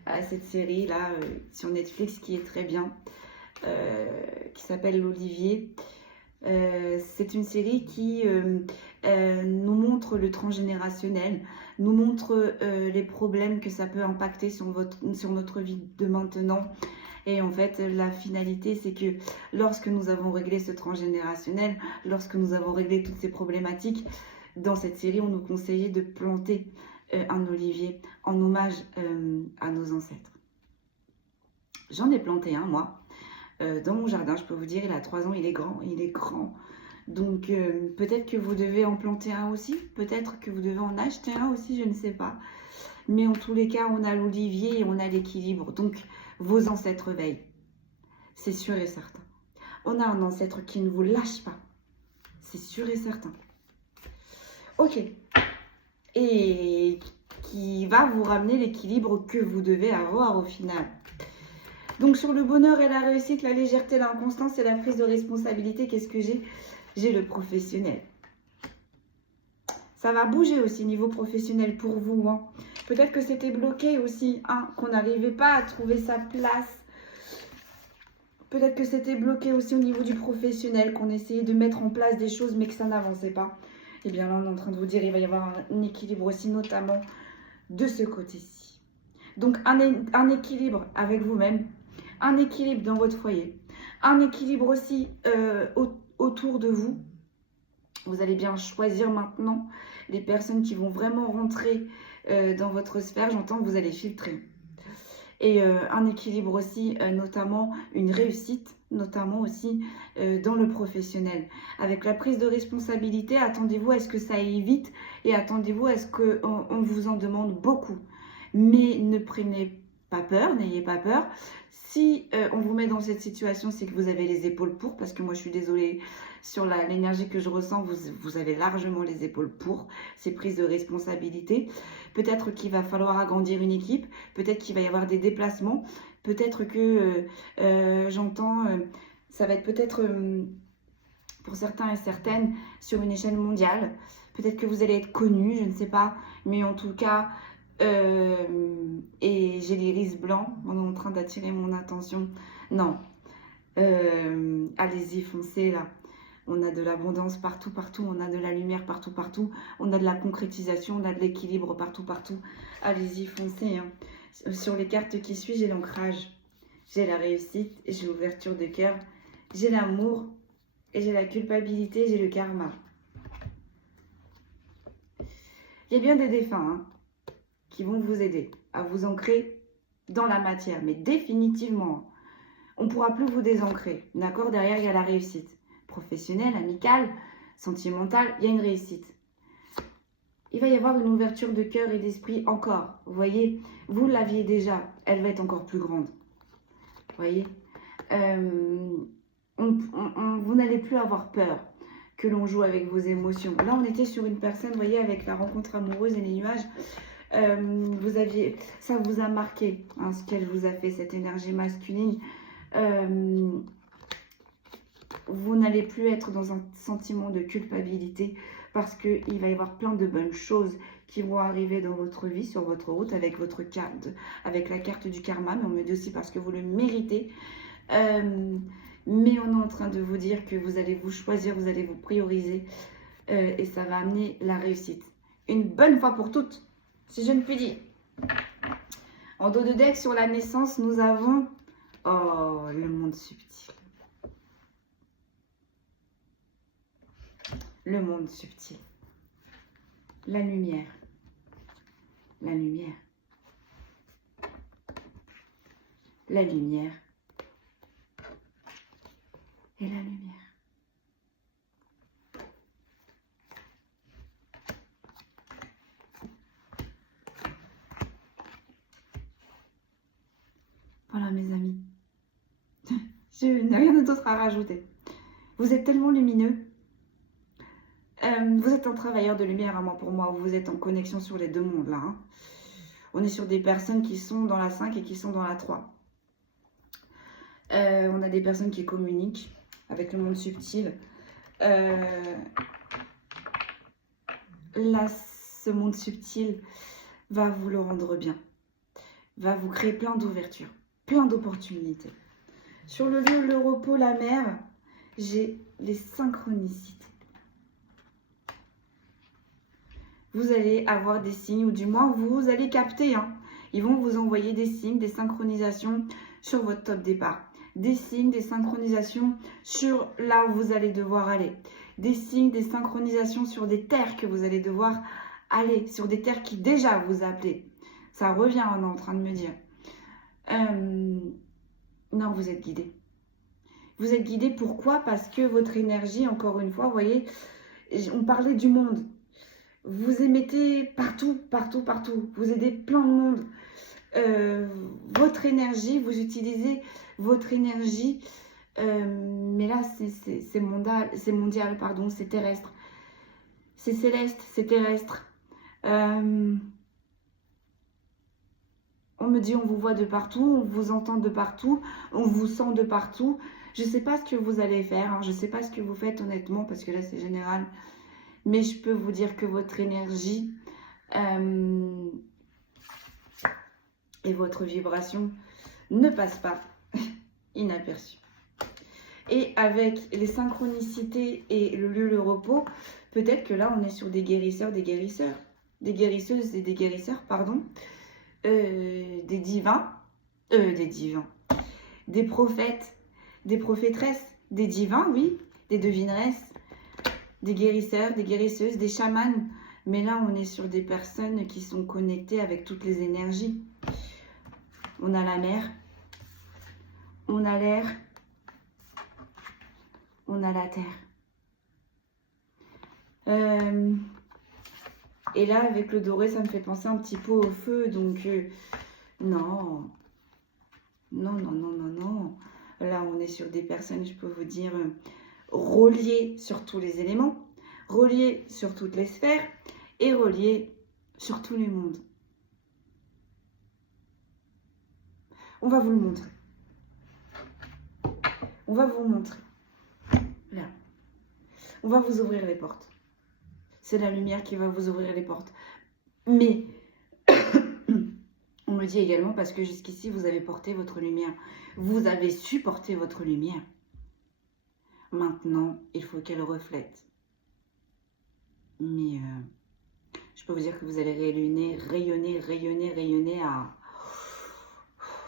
à cette série-là sur Netflix qui est très bien, qui s'appelle l'Olivier. C'est une série qui nous montre le transgénérationnel, nous montre les problèmes que ça peut impacter sur notre vie de maintenant. Et en fait, la finalité, c'est que lorsque nous avons réglé ce transgénérationnel, lorsque nous avons réglé toutes ces problématiques, dans cette série, on nous conseillait de planter un olivier en hommage à nos ancêtres. J'en ai planté un, moi, dans mon jardin. Je peux vous dire, il a 3 ans, il est grand, Donc, peut-être que vous devez en planter un aussi, peut-être que vous devez en acheter un aussi, je ne sais pas. Mais en tous les cas, on a l'olivier et on a l'équilibre. Donc, vos ancêtres veillent. C'est sûr et certain. On a un ancêtre qui ne vous lâche pas. C'est sûr et certain. Ok. Et qui va vous ramener l'équilibre que vous devez avoir au final. Donc, sur le bonheur et la réussite, la légèreté, l'inconstance et la prise de responsabilité, qu'est-ce que j'ai? J'ai le professionnel. Ça va bouger aussi niveau professionnel pour vous. Hein. Peut-être que c'était bloqué aussi, hein, qu'on n'arrivait pas à trouver sa place. Peut-être que c'était bloqué aussi au niveau du professionnel, qu'on essayait de mettre en place des choses mais que ça n'avançait pas. Et bien là, on est en train de vous dire qu'il va y avoir un équilibre aussi, notamment de ce côté-ci. Donc un équilibre avec vous-même, un équilibre dans votre foyer, un équilibre aussi autour de vous. Vous allez bien choisir maintenant les personnes qui vont vraiment rentrer dans votre sphère. J'entends que vous allez filtrer. Et un équilibre aussi, notamment une réussite, notamment aussi dans le professionnel. Avec la prise de responsabilité, attendez-vous à ce que ça aille vite et attendez-vous à ce qu'on vous en demande beaucoup. Mais ne prenez pas peur, n'ayez pas peur. Si on vous met dans cette situation, c'est que vous avez les épaules pour, parce que moi je suis désolée, sur l'énergie que je ressens, vous avez largement les épaules pour ces prises de responsabilité. Peut-être qu'il va falloir agrandir une équipe, peut-être qu'il va y avoir des déplacements, peut-être que j'entends, ça va être peut-être pour certains et certaines sur une échelle mondiale. Peut-être que vous allez être connus, je ne sais pas, mais en tout cas, et j'ai l'iris blanc, on est en train d'attirer mon attention. Non, allez-y, foncez là. On a de l'abondance partout, partout. On a de la lumière partout, partout. On a de la concrétisation, on a de l'équilibre partout, partout. Allez-y, foncez. Hein. Sur les cartes qui suivent, j'ai l'ancrage. J'ai la réussite, j'ai l'ouverture de cœur. J'ai l'amour et j'ai la culpabilité, j'ai le karma. Il y a bien des défunts hein, qui vont vous aider à vous ancrer dans la matière. Mais définitivement, on ne pourra plus vous désancrer. D'accord? Derrière, il y a la réussite. Professionnelle, amicale, sentimentale, il y a une réussite. Il va y avoir une ouverture de cœur et d'esprit encore. Vous voyez, vous l'aviez déjà, elle va être encore plus grande. Vous voyez, vous n'allez plus avoir peur que l'on joue avec vos émotions. Là, on était sur une personne, vous voyez, avec la rencontre amoureuse et les nuages. Ça vous a marqué, hein, ce qu'elle vous a fait, cette énergie masculine. Vous n'allez plus être dans un sentiment de culpabilité parce qu'il va y avoir plein de bonnes choses qui vont arriver dans votre vie, sur votre route, avec votre carte, avec la carte du karma, mais on me dit aussi parce que vous le méritez. Mais on est en train de vous dire que vous allez vous choisir, vous allez vous prioriser et ça va amener la réussite. Une bonne fois pour toutes, si je ne puis dire. En dos de deck, sur la naissance, nous avons le monde subtil. Le monde subtil. La lumière. La lumière. La lumière. Et la lumière. Voilà mes amis. Je n'ai rien d'autre à rajouter. Vous êtes tellement lumineux. Vous êtes un travailleur de lumière, pour moi, vous êtes en connexion sur les deux mondes là. Hein. On est sur des personnes qui sont dans la 5 et qui sont dans la 3. On a des personnes qui communiquent avec le monde subtil. Là, ce monde subtil va vous le rendre bien. Va vous créer plein d'ouvertures, plein d'opportunités. Sur le lieu, le repos, la mer, j'ai les synchronicités. Vous allez avoir des signes, ou du moins vous allez capter. Hein. Ils vont vous envoyer des signes, des synchronisations sur votre top départ. Des signes, des synchronisations sur là où vous allez devoir aller. Des signes, des synchronisations sur des terres que vous allez devoir aller. Sur des terres qui déjà vous appelaient. Ça revient, on est en train de me dire. Non, vous êtes guidé. Vous êtes guidé, pourquoi? Parce que votre énergie, encore une fois, vous voyez, on parlait du monde. Vous émettez partout, partout, partout. Vous aidez plein de monde. Votre énergie, vous utilisez votre énergie, mais là, c'est mondial, pardon, c'est terrestre. C'est céleste, c'est terrestre. On me dit, on vous voit de partout, on vous entend de partout, on vous sent de partout. Je ne sais pas ce que vous allez faire, hein, je ne sais pas ce que vous faites honnêtement, parce que là, c'est général. Mais je peux vous dire que votre énergie et votre vibration ne passent pas inaperçues. Et avec les synchronicités et le lieu, le repos, peut-être que là, on est sur des guérisseurs, des guérisseuses et des guérisseurs, pardon, des divins, des prophètes, des prophétresses, des divins, oui, des devineresses, des guérisseurs, des guérisseuses, des chamans. Mais là, on est sur des personnes qui sont connectées avec toutes les énergies. On a la mer, on a l'air, on a la terre. Et là, avec le doré, ça me fait penser un petit peu au feu. Donc, non. Non, non, non, non, non. Là, on est sur des personnes, je peux vous dire, reliées sur tous les éléments, reliées sur toutes les sphères et reliées sur tous les mondes. On va vous le montrer. On va vous montrer. Là. On va vous ouvrir les portes. C'est la lumière qui va vous ouvrir les portes. Mais, on me dit également parce que jusqu'ici, vous avez porté votre lumière. Vous avez su porter votre lumière. Maintenant, il faut qu'elle reflète. Mais, je peux vous dire que vous allez rayonner à...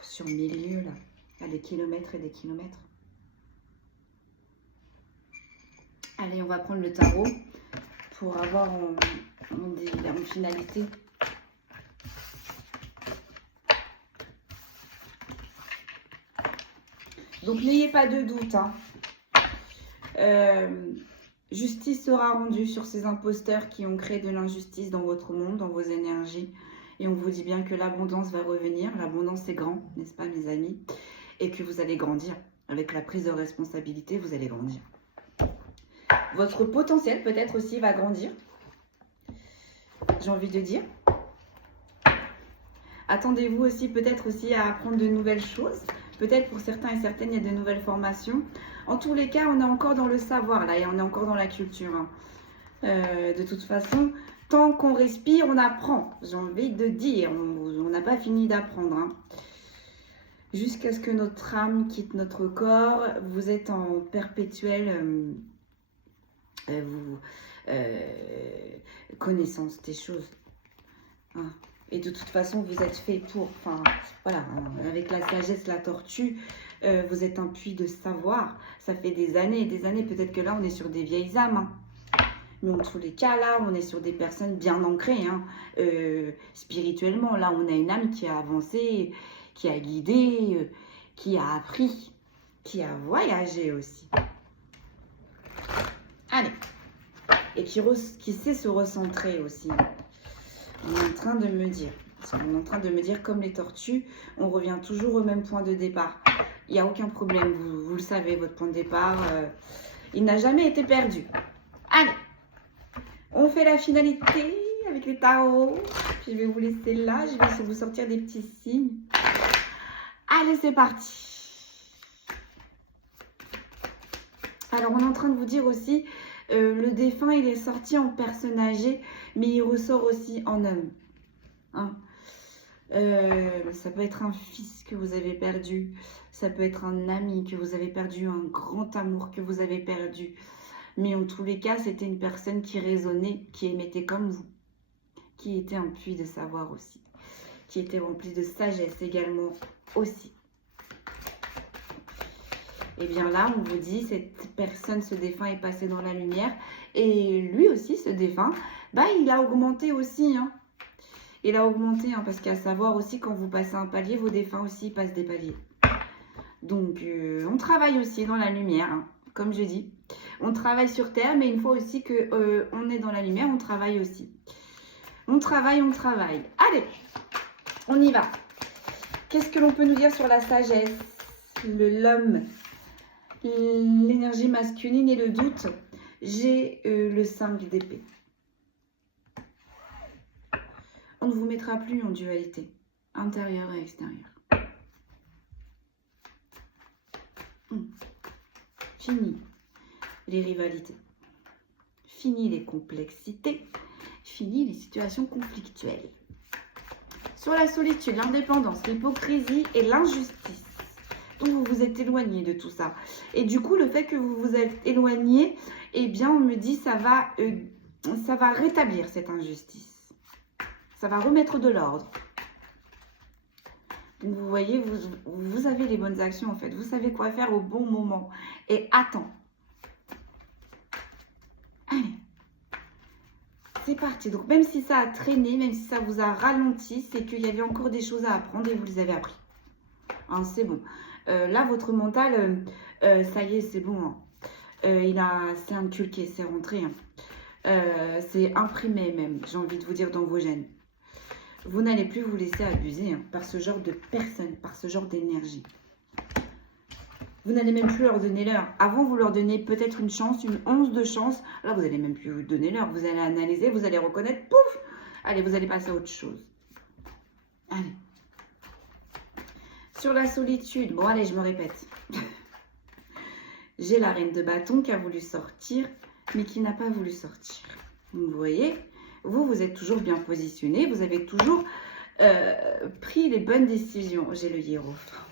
sur 1000 lieues, là. À des kilomètres et des kilomètres. Allez, on va prendre le tarot pour avoir en finalité. Donc, n'ayez pas de doute. Hein. Justice sera rendue sur ces imposteurs qui ont créé de l'injustice dans votre monde, dans vos énergies. Et on vous dit bien que l'abondance va revenir. L'abondance est grand, n'est-ce pas, mes amis? Et que vous allez grandir. Avec la prise de responsabilité, vous allez grandir. Votre potentiel, peut-être aussi, va grandir. J'ai envie de dire. Attendez-vous aussi, peut-être aussi, à apprendre de nouvelles choses. Peut-être pour certains et certaines, il y a de nouvelles formations. En tous les cas, on est encore dans le savoir, là, et on est encore dans la culture. Hein. De toute façon, tant qu'on respire, on apprend. J'ai envie de dire, on n'a pas fini d'apprendre. Hein. Jusqu'à ce que notre âme quitte notre corps, vous êtes en perpétuelle connaissance des choses. Hein. Et de toute façon, vous êtes fait pour, enfin, voilà, avec la sagesse, la tortue, vous êtes un puits de savoir. Ça fait des années et des années, peut-être que là, on est sur des vieilles âmes. Hein. Mais en tous les cas, là, on est sur des personnes bien ancrées, hein, spirituellement. Là, on a une âme qui a avancé, qui a guidé, qui a appris, qui a voyagé aussi. Allez. Et qui sait se recentrer aussi. On est en train de me dire, comme les tortues, on revient toujours au même point de départ. Il n'y a aucun problème, vous le savez, votre point de départ, il n'a jamais été perdu. Allez, on fait la finalité avec les tarots. Puis je vais vous laisser là, je vais vous sortir des petits signes. Allez, c'est parti. Alors, on est en train de vous dire aussi... le défunt, il est sorti en personne âgée, mais il ressort aussi en homme. Hein. Ça peut être un fils que vous avez perdu. Ça peut être un ami que vous avez perdu, un grand amour que vous avez perdu. Mais en tous les cas, c'était une personne qui résonnait, qui émettait comme vous. Qui était un puits de savoir aussi. Qui était rempli de sagesse également aussi. Et bien là, on vous dit, cette personne, ce défunt est passé dans la lumière. Et lui aussi, ce défunt, bah, il a augmenté aussi. Hein. Il a augmenté, hein, parce qu'à savoir aussi, quand vous passez un palier, vos défunts aussi passent des paliers. Donc, on travaille aussi dans la lumière, hein, comme je dis. On travaille sur Terre, mais une fois aussi qu'on est dans la lumière, on travaille aussi. On travaille, on travaille. Allez, on y va. Qu'est-ce que l'on peut nous dire sur la sagesse, l'homme, l'énergie masculine et le doute? J'ai le 5 d'épée. On ne vous mettra plus en dualité, intérieure et extérieure. Fini les rivalités. Fini les complexités. Fini les situations conflictuelles. Sur la solitude, l'indépendance, l'hypocrisie et l'injustice. Donc vous vous êtes éloigné de tout ça. Et du coup, le fait que vous vous êtes éloigné, eh bien, on me dit ça va rétablir cette injustice. Ça va remettre de l'ordre. Donc vous voyez, vous avez les bonnes actions en fait. Vous savez quoi faire au bon moment. Et attends. Allez. C'est parti. Donc même si ça a traîné, même si ça vous a ralenti, c'est qu'il y avait encore des choses à apprendre et vous les avez appris. Hein, c'est bon. Là, votre mental, ça y est, c'est bon. Hein. C'est inculqué, c'est rentré. Hein. C'est imprimé même, j'ai envie de vous dire, dans vos gènes. Vous n'allez plus vous laisser abuser hein, par ce genre de personnes, par ce genre d'énergie. Vous n'allez même plus leur donner l'heure. Avant, vous leur donnez peut-être une chance, une once de chance. Là, vous n'allez même plus vous donner l'heure. Vous allez analyser, vous allez reconnaître. Pouf! Allez, vous allez passer à autre chose. Allez. Sur la solitude. Bon, allez, je me répète. J'ai la reine de bâton qui a voulu sortir, mais qui n'a pas voulu sortir. Vous voyez, vous êtes toujours bien positionné. Vous avez toujours pris les bonnes décisions. J'ai le hiérophante.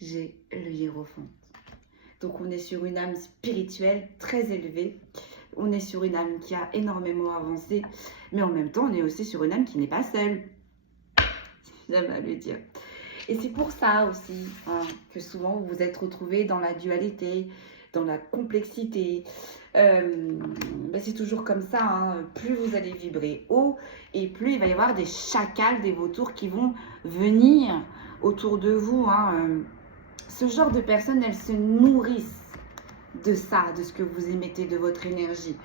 J'ai le hiérophante. Donc, on est sur une âme spirituelle très élevée. On est sur une âme qui a énormément avancé. Mais en même temps, on est aussi sur une âme qui n'est pas seule. J'aime à le dire. Et c'est pour ça aussi hein, que souvent, vous vous êtes retrouvés dans la dualité, dans la complexité. C'est toujours comme ça. Hein. Plus vous allez vibrer haut et plus il va y avoir des chacals, des vautours qui vont venir autour de vous. Hein. Ce genre de personnes, elles se nourrissent de ça, de ce que vous émettez, de votre énergie.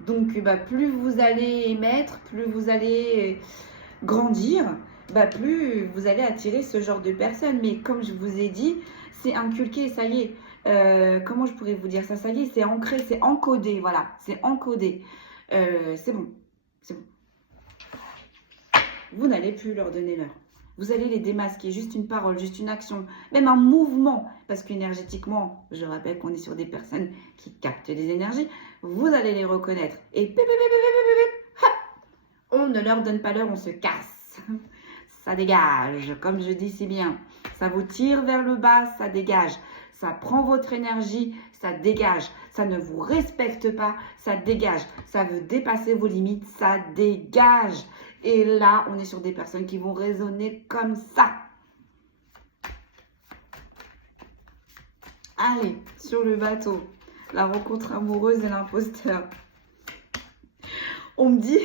Donc, plus vous allez émettre, plus vous allez grandir, plus vous allez attirer ce genre de personnes. Mais comme je vous ai dit, c'est inculqué, ça y est. Comment je pourrais vous dire ça? Ça y est, c'est ancré, c'est encodé, voilà. C'est encodé. C'est bon, c'est bon. Vous n'allez plus leur donner l'heure. Vous allez les démasquer, juste une parole, juste une action, même un mouvement. Parce qu'énergétiquement, je rappelle qu'on est sur des personnes qui captent les énergies. Vous allez les reconnaître. Et on ne leur donne pas l'heure, on se casse. Ça dégage, comme je dis si bien. Ça vous tire vers le bas, ça dégage. Ça prend votre énergie, ça dégage. Ça ne vous respecte pas, ça dégage. Ça veut dépasser vos limites, ça dégage. Et là, on est sur des personnes qui vont raisonner comme ça. Allez, sur le bateau. La rencontre amoureuse et l'imposteur. On me dit...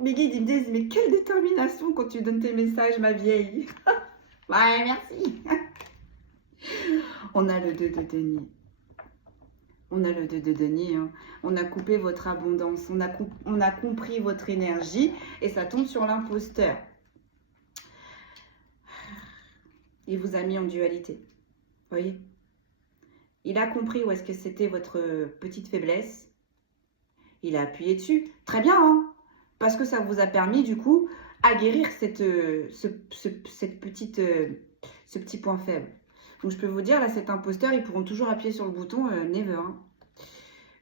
Mes guides, ils me disent, mais quelle détermination quand tu donnes tes messages, ma vieille. Ouais, merci. On a le 2 de denier. On a le 2 de denier. Hein. On a coupé votre abondance. On a compris votre énergie. Et ça tombe sur l'imposteur. Il vous a mis en dualité. Vous voyez? Il a compris où est-ce que c'était votre petite faiblesse. Il a appuyé dessus. Très bien, hein? Parce que ça vous a permis, du coup, à guérir ce petit point faible. Donc, je peux vous dire, là, cet imposteur, ils pourront toujours appuyer sur le bouton never. Hein.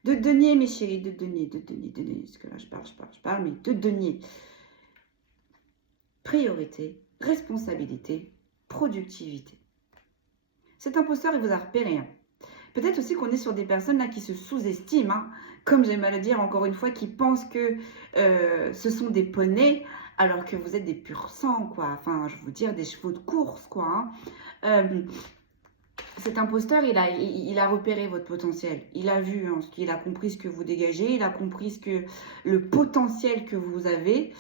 De denier, mes chéris, de denier. Parce que là, je parle, mais de denier. Priorité, responsabilité, productivité. Cet imposteur, il vous a repéré. Hein. Peut-être aussi qu'on est sur des personnes là qui se sous-estiment, hein, comme j'aime à le dire encore une fois, qui pensent que ce sont des poneys alors que vous êtes des purs sangs, quoi. Enfin, je veux dire, des chevaux de course, quoi. Hein. cet imposteur, il a repéré votre potentiel. Il a vu, hein, il a compris ce que vous dégagez, il a compris le potentiel que vous avez.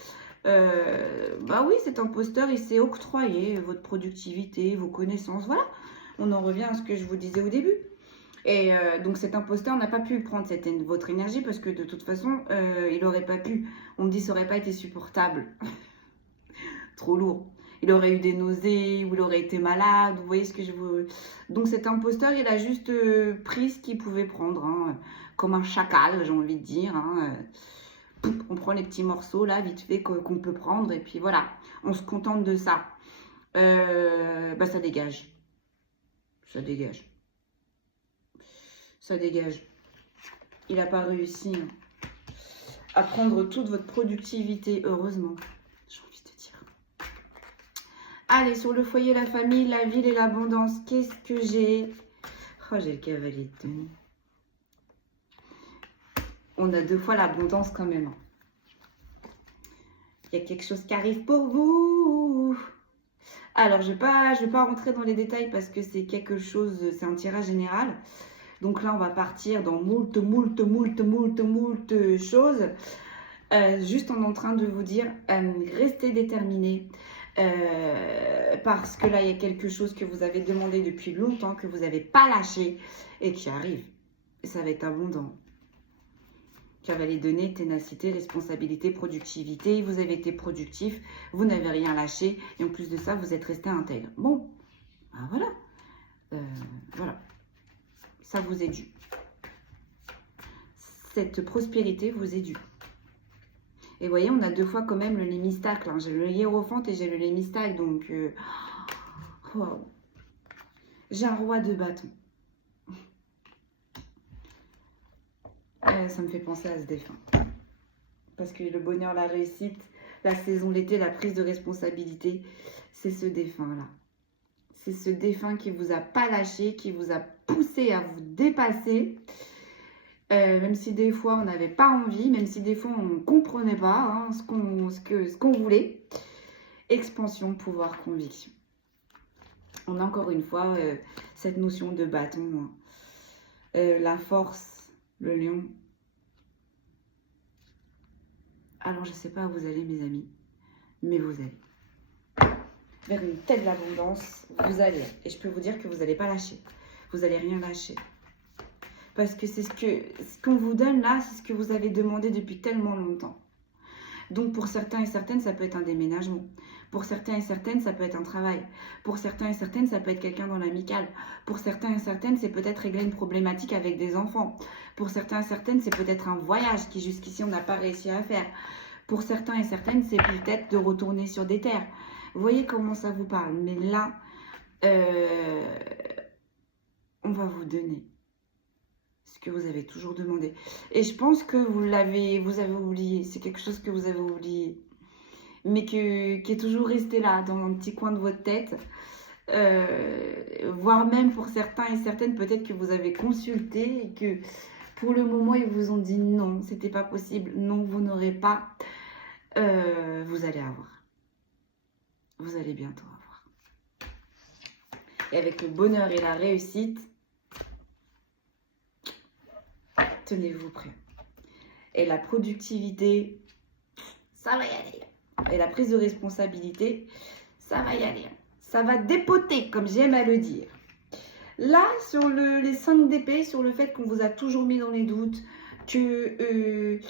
Bah oui, cet imposteur, il s'est octroyé votre productivité, vos connaissances. Voilà, on en revient à ce que je vous disais au début. Et donc cet imposteur n'a pas pu prendre votre énergie parce que de toute façon, il n'aurait pas pu. On me dit ça n'aurait pas été supportable. Trop lourd. Il aurait eu des nausées ou il aurait été malade. Vous voyez ce que je veux. Donc cet imposteur, il a juste pris ce qu'il pouvait prendre. Hein, comme un chacal, j'ai envie de dire. Hein. On prend les petits morceaux là, vite fait, qu'on peut prendre. Et puis voilà, on se contente de ça. Bah ça dégage. Ça dégage. Ça dégage. Il n'a pas réussi à prendre toute votre productivité, heureusement. J'ai envie de dire. Allez, sur le foyer, la famille, la ville et l'abondance, qu'est-ce que j'ai? Oh, j'ai le cavalier de denier. On a 2 fois l'abondance quand même. Il y a quelque chose qui arrive pour vous. Alors, je vais pas rentrer dans les détails parce que c'est quelque chose, c'est un tirage général. Donc là, on va partir dans moult choses. Juste en train de vous dire, restez déterminés. Parce que là, il y a quelque chose que vous avez demandé depuis longtemps, que vous n'avez pas lâché et qui arrive. Et ça va être abondant. Cavalier de nez, ténacité, responsabilité, productivité. Vous avez été productif, vous n'avez rien lâché. Et en plus de ça, vous êtes resté intègre. Bon, ben voilà. Voilà. Ça vous est dû. Cette prospérité vous est due. Et vous voyez, on a 2 fois quand même le lémistacle. Hein. J'ai le hiérophante et j'ai le lémistacle. Donc, wow. J'ai un roi de bâton. Ça me fait penser à ce défunt. Parce que le bonheur, la réussite, la saison, l'été, la prise de responsabilité, c'est ce défunt-là. C'est ce défunt qui vous a pas lâché, qui vous a poussé à vous dépasser. Même si des fois on n'avait pas envie, même si des fois on ne comprenait pas hein, ce qu'on voulait. Expansion, pouvoir, conviction. On a encore une fois cette notion de bâton. Hein. La force, le lion. Alors je ne sais pas où vous allez mes amis, mais vous allez. Vers une telle abondance, vous allez. Et je peux vous dire que vous n'allez pas lâcher. Vous n'allez rien lâcher. Parce que c'est ce qu'on vous donne là, c'est ce que vous avez demandé depuis tellement longtemps. Donc pour certains et certaines, ça peut être un déménagement. Pour certains et certaines, ça peut être un travail. Pour certains et certaines, ça peut être quelqu'un dans l'amical. Pour certains et certaines, c'est peut-être régler une problématique avec des enfants. Pour certains et certaines, c'est peut-être un voyage qui jusqu'ici on n'a pas réussi à faire. Pour certains et certaines, c'est peut-être de retourner sur des terres. Vous voyez comment ça vous parle. Mais là, on va vous donner ce que vous avez toujours demandé. Et je pense que vous avez oublié. C'est quelque chose que vous avez oublié. Mais qui est toujours resté là, dans un petit coin de votre tête. Voire même pour certains et certaines, peut-être que vous avez consulté et que pour le moment, ils vous ont dit non, c'était pas possible. Non, vous n'aurez pas. Vous allez avoir. Vous allez bientôt avoir. Et avec le bonheur et la réussite, tenez-vous prêts. Et la productivité, ça va y aller. Et la prise de responsabilité, ça va y aller. Ça va dépoter, comme j'aime à le dire. Là, sur les 5 d'épée, sur le fait qu'on vous a toujours mis dans les doutes, que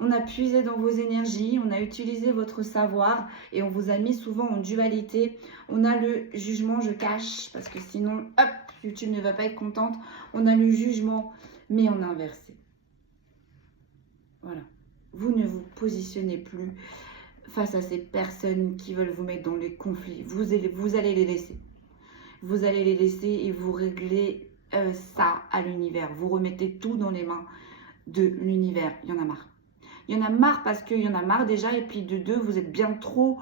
on a puisé dans vos énergies, on a utilisé votre savoir et on vous a mis souvent en dualité. On a le jugement, je cache, parce que sinon, hop, YouTube ne va pas être contente. On a le jugement, mais en inversé. Voilà. Vous ne vous positionnez plus face à ces personnes qui veulent vous mettre dans les conflits. Vous allez les laisser. Vous allez les laisser et vous réglez ça à l'univers. Vous remettez tout dans les mains de l'univers. Il y en a marre. Il y en a marre parce qu'il y en a marre déjà. Et puis de 2, vous êtes bien trop...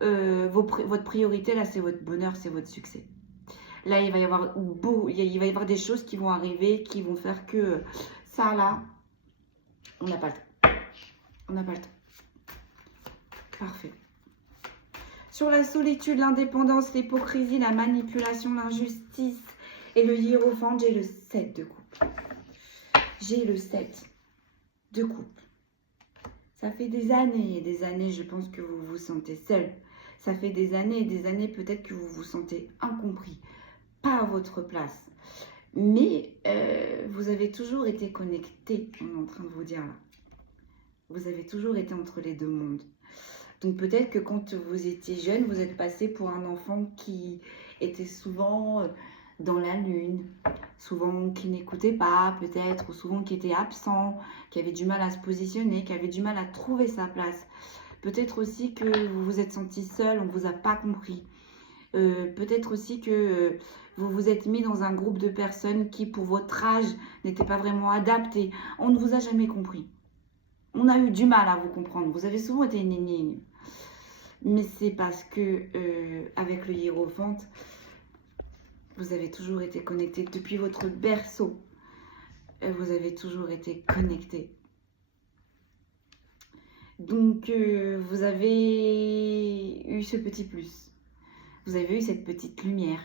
votre priorité, là, c'est votre bonheur, c'est votre succès. Là, il va y avoir des choses qui vont arriver, qui vont faire que ça, là, on n'a pas le temps. On n'a pas le temps. Parfait. Sur la solitude, l'indépendance, l'hypocrisie, la manipulation, l'injustice Et le hiérophante, j'ai le 7 de coupe. J'ai le 7 de coupe. Ça fait des années et des années, je pense que vous vous sentez seul. Ça fait des années et des années, peut-être que vous vous sentez incompris, pas à votre place. Mais vous avez toujours été connecté, on est en train de vous dire là. Vous avez toujours été entre les deux mondes. Donc peut-être que quand vous étiez jeune, vous êtes passé pour un enfant qui était souvent dans la lune, souvent qui n'écoutait pas peut-être, ou souvent qui était absent, qui avait du mal à se positionner, qui avait du mal à trouver sa place. Peut-être aussi que vous vous êtes senti seul, on ne vous a pas compris. Peut-être aussi que vous vous êtes mis dans un groupe de personnes qui, pour votre âge, n'étaient pas vraiment adaptées. On ne vous a jamais compris. On a eu du mal à vous comprendre. Vous avez souvent été une énigme. Mais c'est parce que, avec le hiérophante, vous avez toujours été connecté. Depuis votre berceau, vous avez toujours été connecté. Donc, vous avez eu ce petit plus. Vous avez eu cette petite lumière.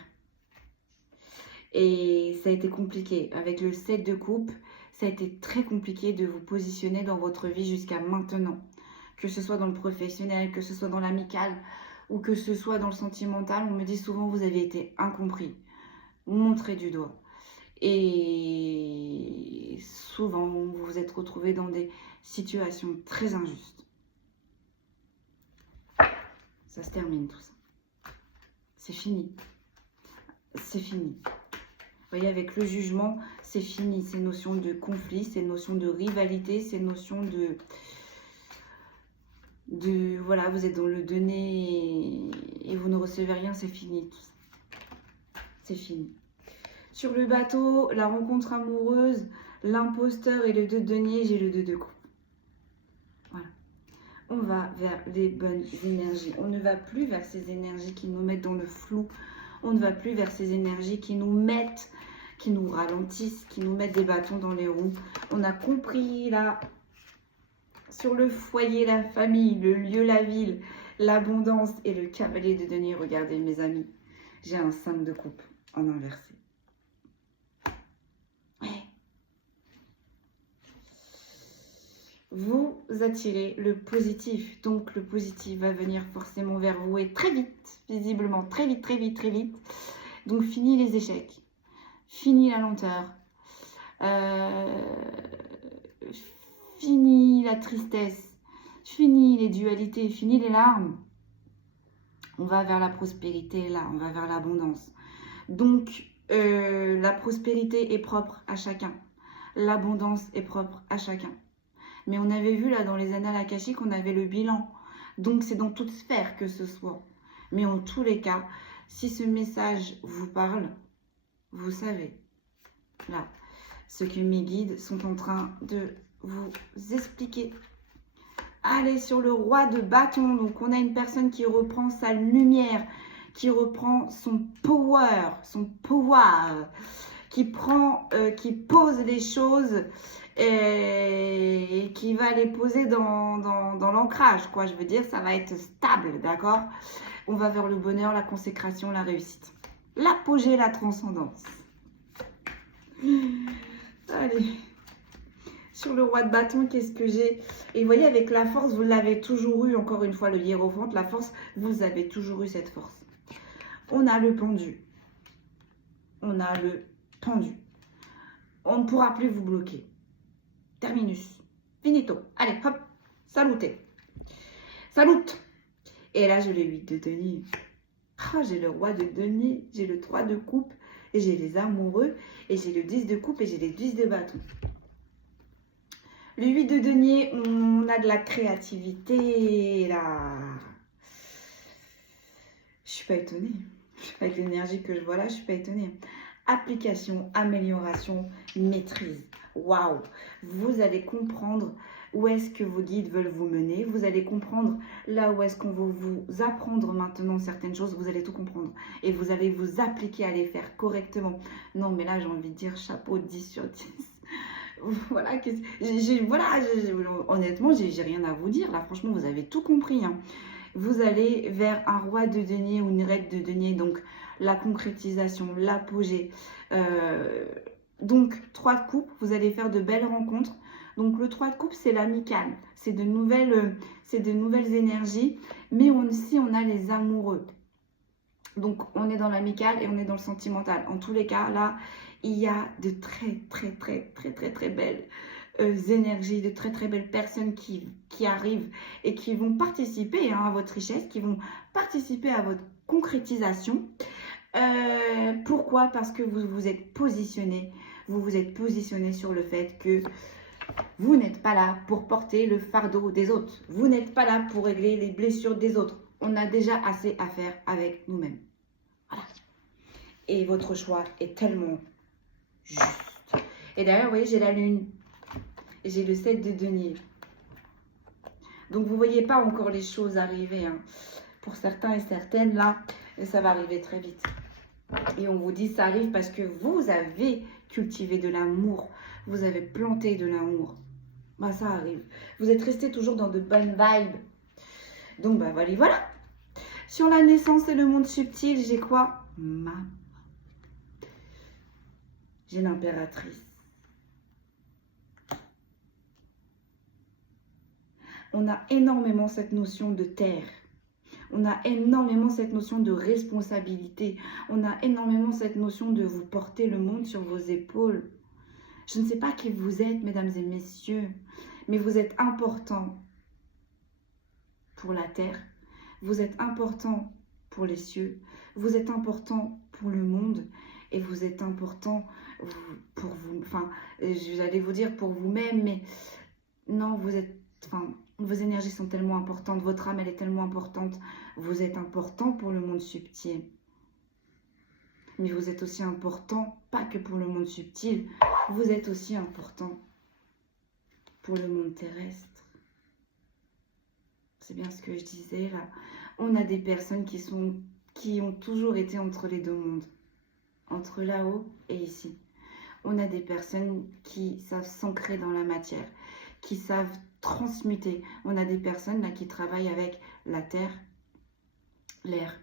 Et ça a été compliqué. Avec le 7 de coupe, ça a été très compliqué de vous positionner dans votre vie jusqu'à maintenant. Que ce soit dans le professionnel, que ce soit dans l'amical ou que ce soit dans le sentimental, on me dit souvent vous avez été incompris, montré du doigt. Et souvent, vous vous êtes retrouvé dans des situations très injustes. Ça se termine tout ça. C'est fini. C'est fini. Vous voyez, avec le jugement, c'est fini. Ces notions de conflit, ces notions de rivalité, ces notions de voilà, vous êtes dans le donner et vous ne recevez rien, c'est fini tout ça. C'est fini. Sur le bateau, la rencontre amoureuse, l'imposteur et le 2 de denier, j'ai le 2 de coupe. Voilà. On va vers les bonnes énergies. On ne va plus vers ces énergies qui nous mettent dans le flou. On ne va plus vers ces énergies qui nous mettent, qui nous ralentissent, qui nous mettent des bâtons dans les roues. On a compris là, sur le foyer, la famille, le lieu, la ville, l'abondance et le cavalier de denier. Regardez mes amis, j'ai un 5 de coupe en inversé. Vous attirez le positif, donc le positif va venir forcément vers vous et très vite, visiblement, très vite, très vite, très vite. Donc fini les échecs, fini la lenteur, fini la tristesse, fini les dualités, fini les larmes. On va vers la prospérité là, on va vers l'abondance. Donc la prospérité est propre à chacun, l'abondance est propre à chacun. Mais on avait vu là dans les annales akashiques qu'on avait le bilan. Donc c'est dans toute sphère que ce soit. Mais en tous les cas, si ce message vous parle, vous savez, là, ce que mes guides sont en train de vous expliquer. Allez, sur le roi de bâton, donc on a une personne qui reprend sa lumière, qui reprend son pouvoir, qui pose les choses et qui va les poser dans l'ancrage, quoi. Je veux dire, ça va être stable, d'accord? On va vers le bonheur, la consécration, la réussite. L'apogée, la transcendance. Allez. Sur le roi de bâton, qu'est-ce que j'ai? Et vous voyez, avec la force, vous l'avez toujours eu, encore une fois, le hiérophante, la force, vous avez toujours eu cette force. On a le pendu. On a le pendu. On ne pourra plus vous bloquer. Terminus. Finito. Allez, hop. Salutez. Salute. Et là, j'ai le 8 de denier. Oh, j'ai le roi de denier. J'ai le 3 de coupe. Et j'ai les amoureux. Et j'ai le 10 de coupe. Et j'ai les 10 de bâton. Le 8 de denier, on a de la créativité. Là. Je suis pas étonnée. Avec l'énergie que je vois là, je suis pas étonnée. Application, amélioration, maîtrise. Waouh! Vous allez comprendre où est-ce que vos guides veulent vous mener. Vous allez comprendre là où est-ce qu'on va vous apprendre maintenant certaines choses. Vous allez tout comprendre. Et vous allez vous appliquer à les faire correctement. Non, mais là, j'ai envie de dire chapeau 10 sur 10. Voilà, honnêtement, j'ai rien à vous dire. Là, franchement, vous avez tout compris. Hein. Vous allez vers un roi de denier ou une reine de denier. Donc, la concrétisation, l'apogée, Donc, 3 de coupe, vous allez faire de belles rencontres. Donc, le 3 de coupe, c'est l'amical. C'est de nouvelles énergies. Mais aussi, on a les amoureux. Donc, on est dans l'amical et on est dans le sentimental. En tous les cas, là, il y a de très belles énergies, de très belles personnes qui arrivent et qui vont participer à votre richesse, qui vont participer à votre concrétisation. Pourquoi? Parce que vous vous êtes positionné. Vous vous êtes positionné sur le fait que vous n'êtes pas là pour porter le fardeau des autres. Vous n'êtes pas là pour régler les blessures des autres. On a déjà assez à faire avec nous-mêmes. Voilà. Et votre choix est tellement juste. Et d'ailleurs, vous voyez, j'ai la lune. Et j'ai le 7 de denier. Donc, vous ne voyez pas encore les choses arriver. Hein. Pour certains et certaines, là, ça va arriver très vite. Et on vous dit ça arrive parce que vous avez cultivé de l'amour. Vous avez planté de l'amour. Bah, ça arrive. Vous êtes resté toujours dans de bonnes vibes. Donc, bah, voilà. Sur la naissance et le monde subtil, j'ai quoi? J'ai l'impératrice. On a énormément cette notion de terre. On a énormément cette notion de responsabilité. On a énormément cette notion de vous porter le monde sur vos épaules. Je ne sais pas qui vous êtes, mesdames et messieurs, mais vous êtes important pour la terre. Vous êtes important pour les cieux. Vous êtes important pour le monde. Et vous êtes important pour vous. Enfin, j'allais vous dire pour vous-même, mais non, vous êtes... Enfin, vos énergies sont tellement importantes. Votre âme, elle est tellement importante. Vous êtes important pour le monde subtil. Mais vous êtes aussi important, pas que pour le monde subtil. Vous êtes aussi important pour le monde terrestre. C'est bien ce que je disais là. On a des personnes qui ont toujours été entre les deux mondes. Entre là-haut et ici. On a des personnes qui savent s'ancrer dans la matière, qui savent transmuter. On a des personnes là qui travaillent avec la terre, l'air,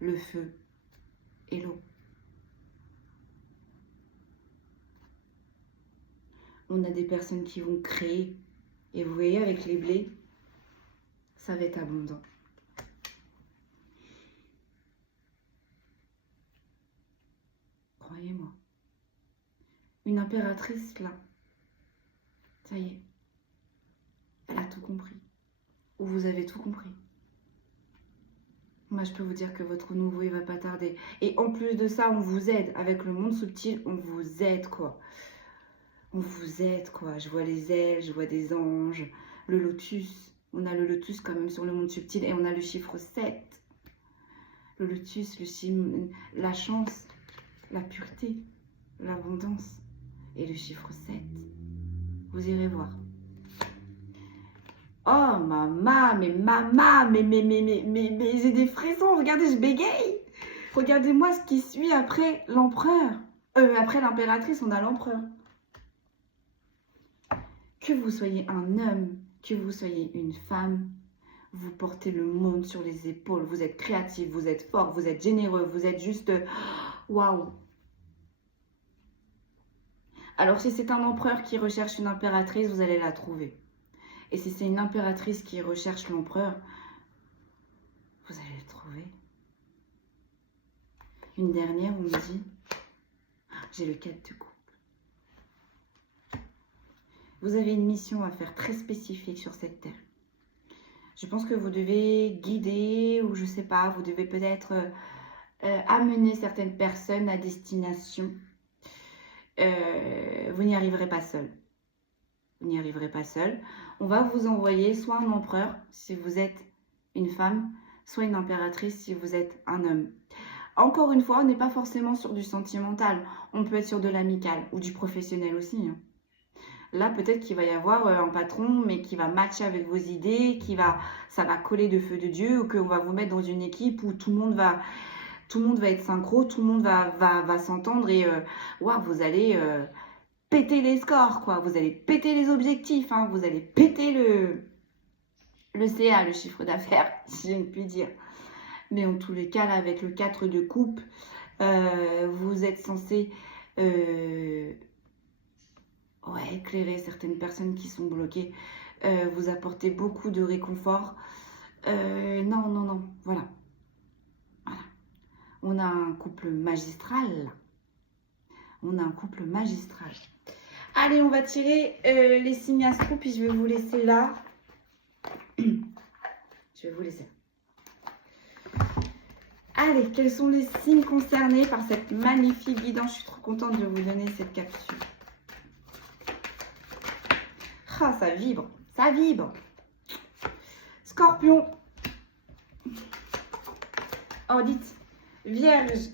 le feu et l'eau. On a des personnes qui vont créer. Et vous voyez, avec les blés, ça va être abondant. Croyez-moi. Une impératrice, là, ça y est, elle a tout compris. Ou vous avez tout compris. Moi, je peux vous dire que votre renouveau, il va pas tarder. Et en plus de ça, on vous aide. Avec le monde subtil, on vous aide, quoi. On vous aide, quoi. Je vois les ailes, je vois des anges. Le lotus. On a le lotus quand même sur le monde subtil. Et on a le chiffre 7. Le lotus, la chance, la pureté, l'abondance. Et le chiffre 7. Vous irez voir. Oh, maman, mais j'ai des frissons. Regardez, je bégaye. Regardez-moi ce qui suit après l'empereur. Après l'impératrice, on a l'empereur. Que vous soyez un homme, que vous soyez une femme, vous portez le monde sur les épaules. Vous êtes créatif, vous êtes fort, vous êtes généreux, vous êtes juste... Waouh! Alors, si c'est un empereur qui recherche une impératrice, vous allez la trouver. Et si c'est une impératrice qui recherche l'empereur, vous allez le trouver. Une dernière, on me dit, j'ai le 4 de coupe. Vous avez une mission à faire très spécifique sur cette terre. Je pense que vous devez guider, ou je sais pas, vous devez peut-être amener certaines personnes à destination. Vous n'y arriverez pas seul. Vous n'y arriverez pas seul. On va vous envoyer soit un empereur si vous êtes une femme, soit une impératrice si vous êtes un homme. Encore une fois, on n'est pas forcément sur du sentimental. On peut être sur de l'amical ou du professionnel aussi. Hein. Là, peut-être qu'il va y avoir un patron, mais qui va matcher avec vos idées, ça va coller de feu de Dieu, ou qu'on va vous mettre dans une équipe où tout le monde va être synchro, tout le monde va s'entendre et wow, vous allez péter les scores, quoi. Vous allez péter les objectifs, hein. Vous allez péter le CA, le chiffre d'affaires, si je ne puis dire. Mais en tous les cas, là, avec le 4 de coupe, vous êtes censé ouais, éclairer certaines personnes qui sont bloquées, vous apporter beaucoup de réconfort. Non, non, non, voilà. Voilà. On a un couple magistral. On a un couple magistral. Allez, on va tirer les signes astro, puis je vais vous laisser là. Je vais vous laisser. Allez, quels sont les signes concernés par cette magnifique guidance? Je suis trop contente de vous donner cette capsule. Ah, ça vibre, ça vibre. Scorpion. Oh, dites, Vierge,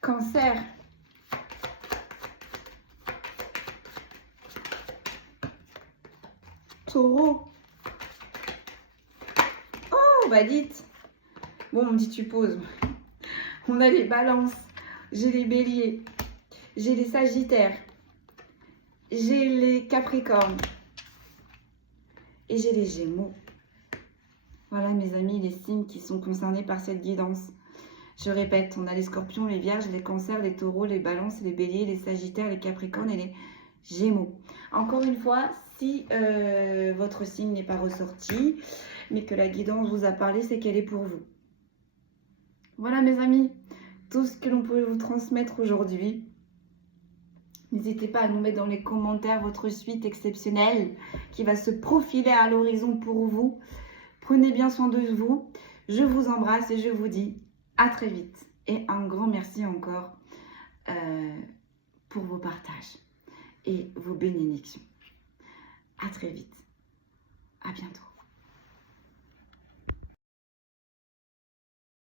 Cancer, Taureau. Oh, bah dites. Bon, on dit tu poses. On a les balances, j'ai les béliers, j'ai les sagittaires, j'ai les capricornes et j'ai les gémeaux. Voilà mes amis, les signes qui sont concernés par cette guidance. Je répète, on a les scorpions, les vierges, les cancers, les taureaux, les balances, les béliers, les sagittaires, les capricornes et les gémeaux. Encore une fois, si votre signe n'est pas ressorti, mais que la guidance vous a parlé, c'est qu'elle est pour vous. Voilà mes amis, tout ce que l'on pouvait vous transmettre aujourd'hui. N'hésitez pas à nous mettre dans les commentaires votre suite exceptionnelle qui va se profiler à l'horizon pour vous. Prenez bien soin de vous. Je vous embrasse et je vous dis à très vite. Et un grand merci encore pour vos partages et vos bénédictions. À très vite. À bientôt.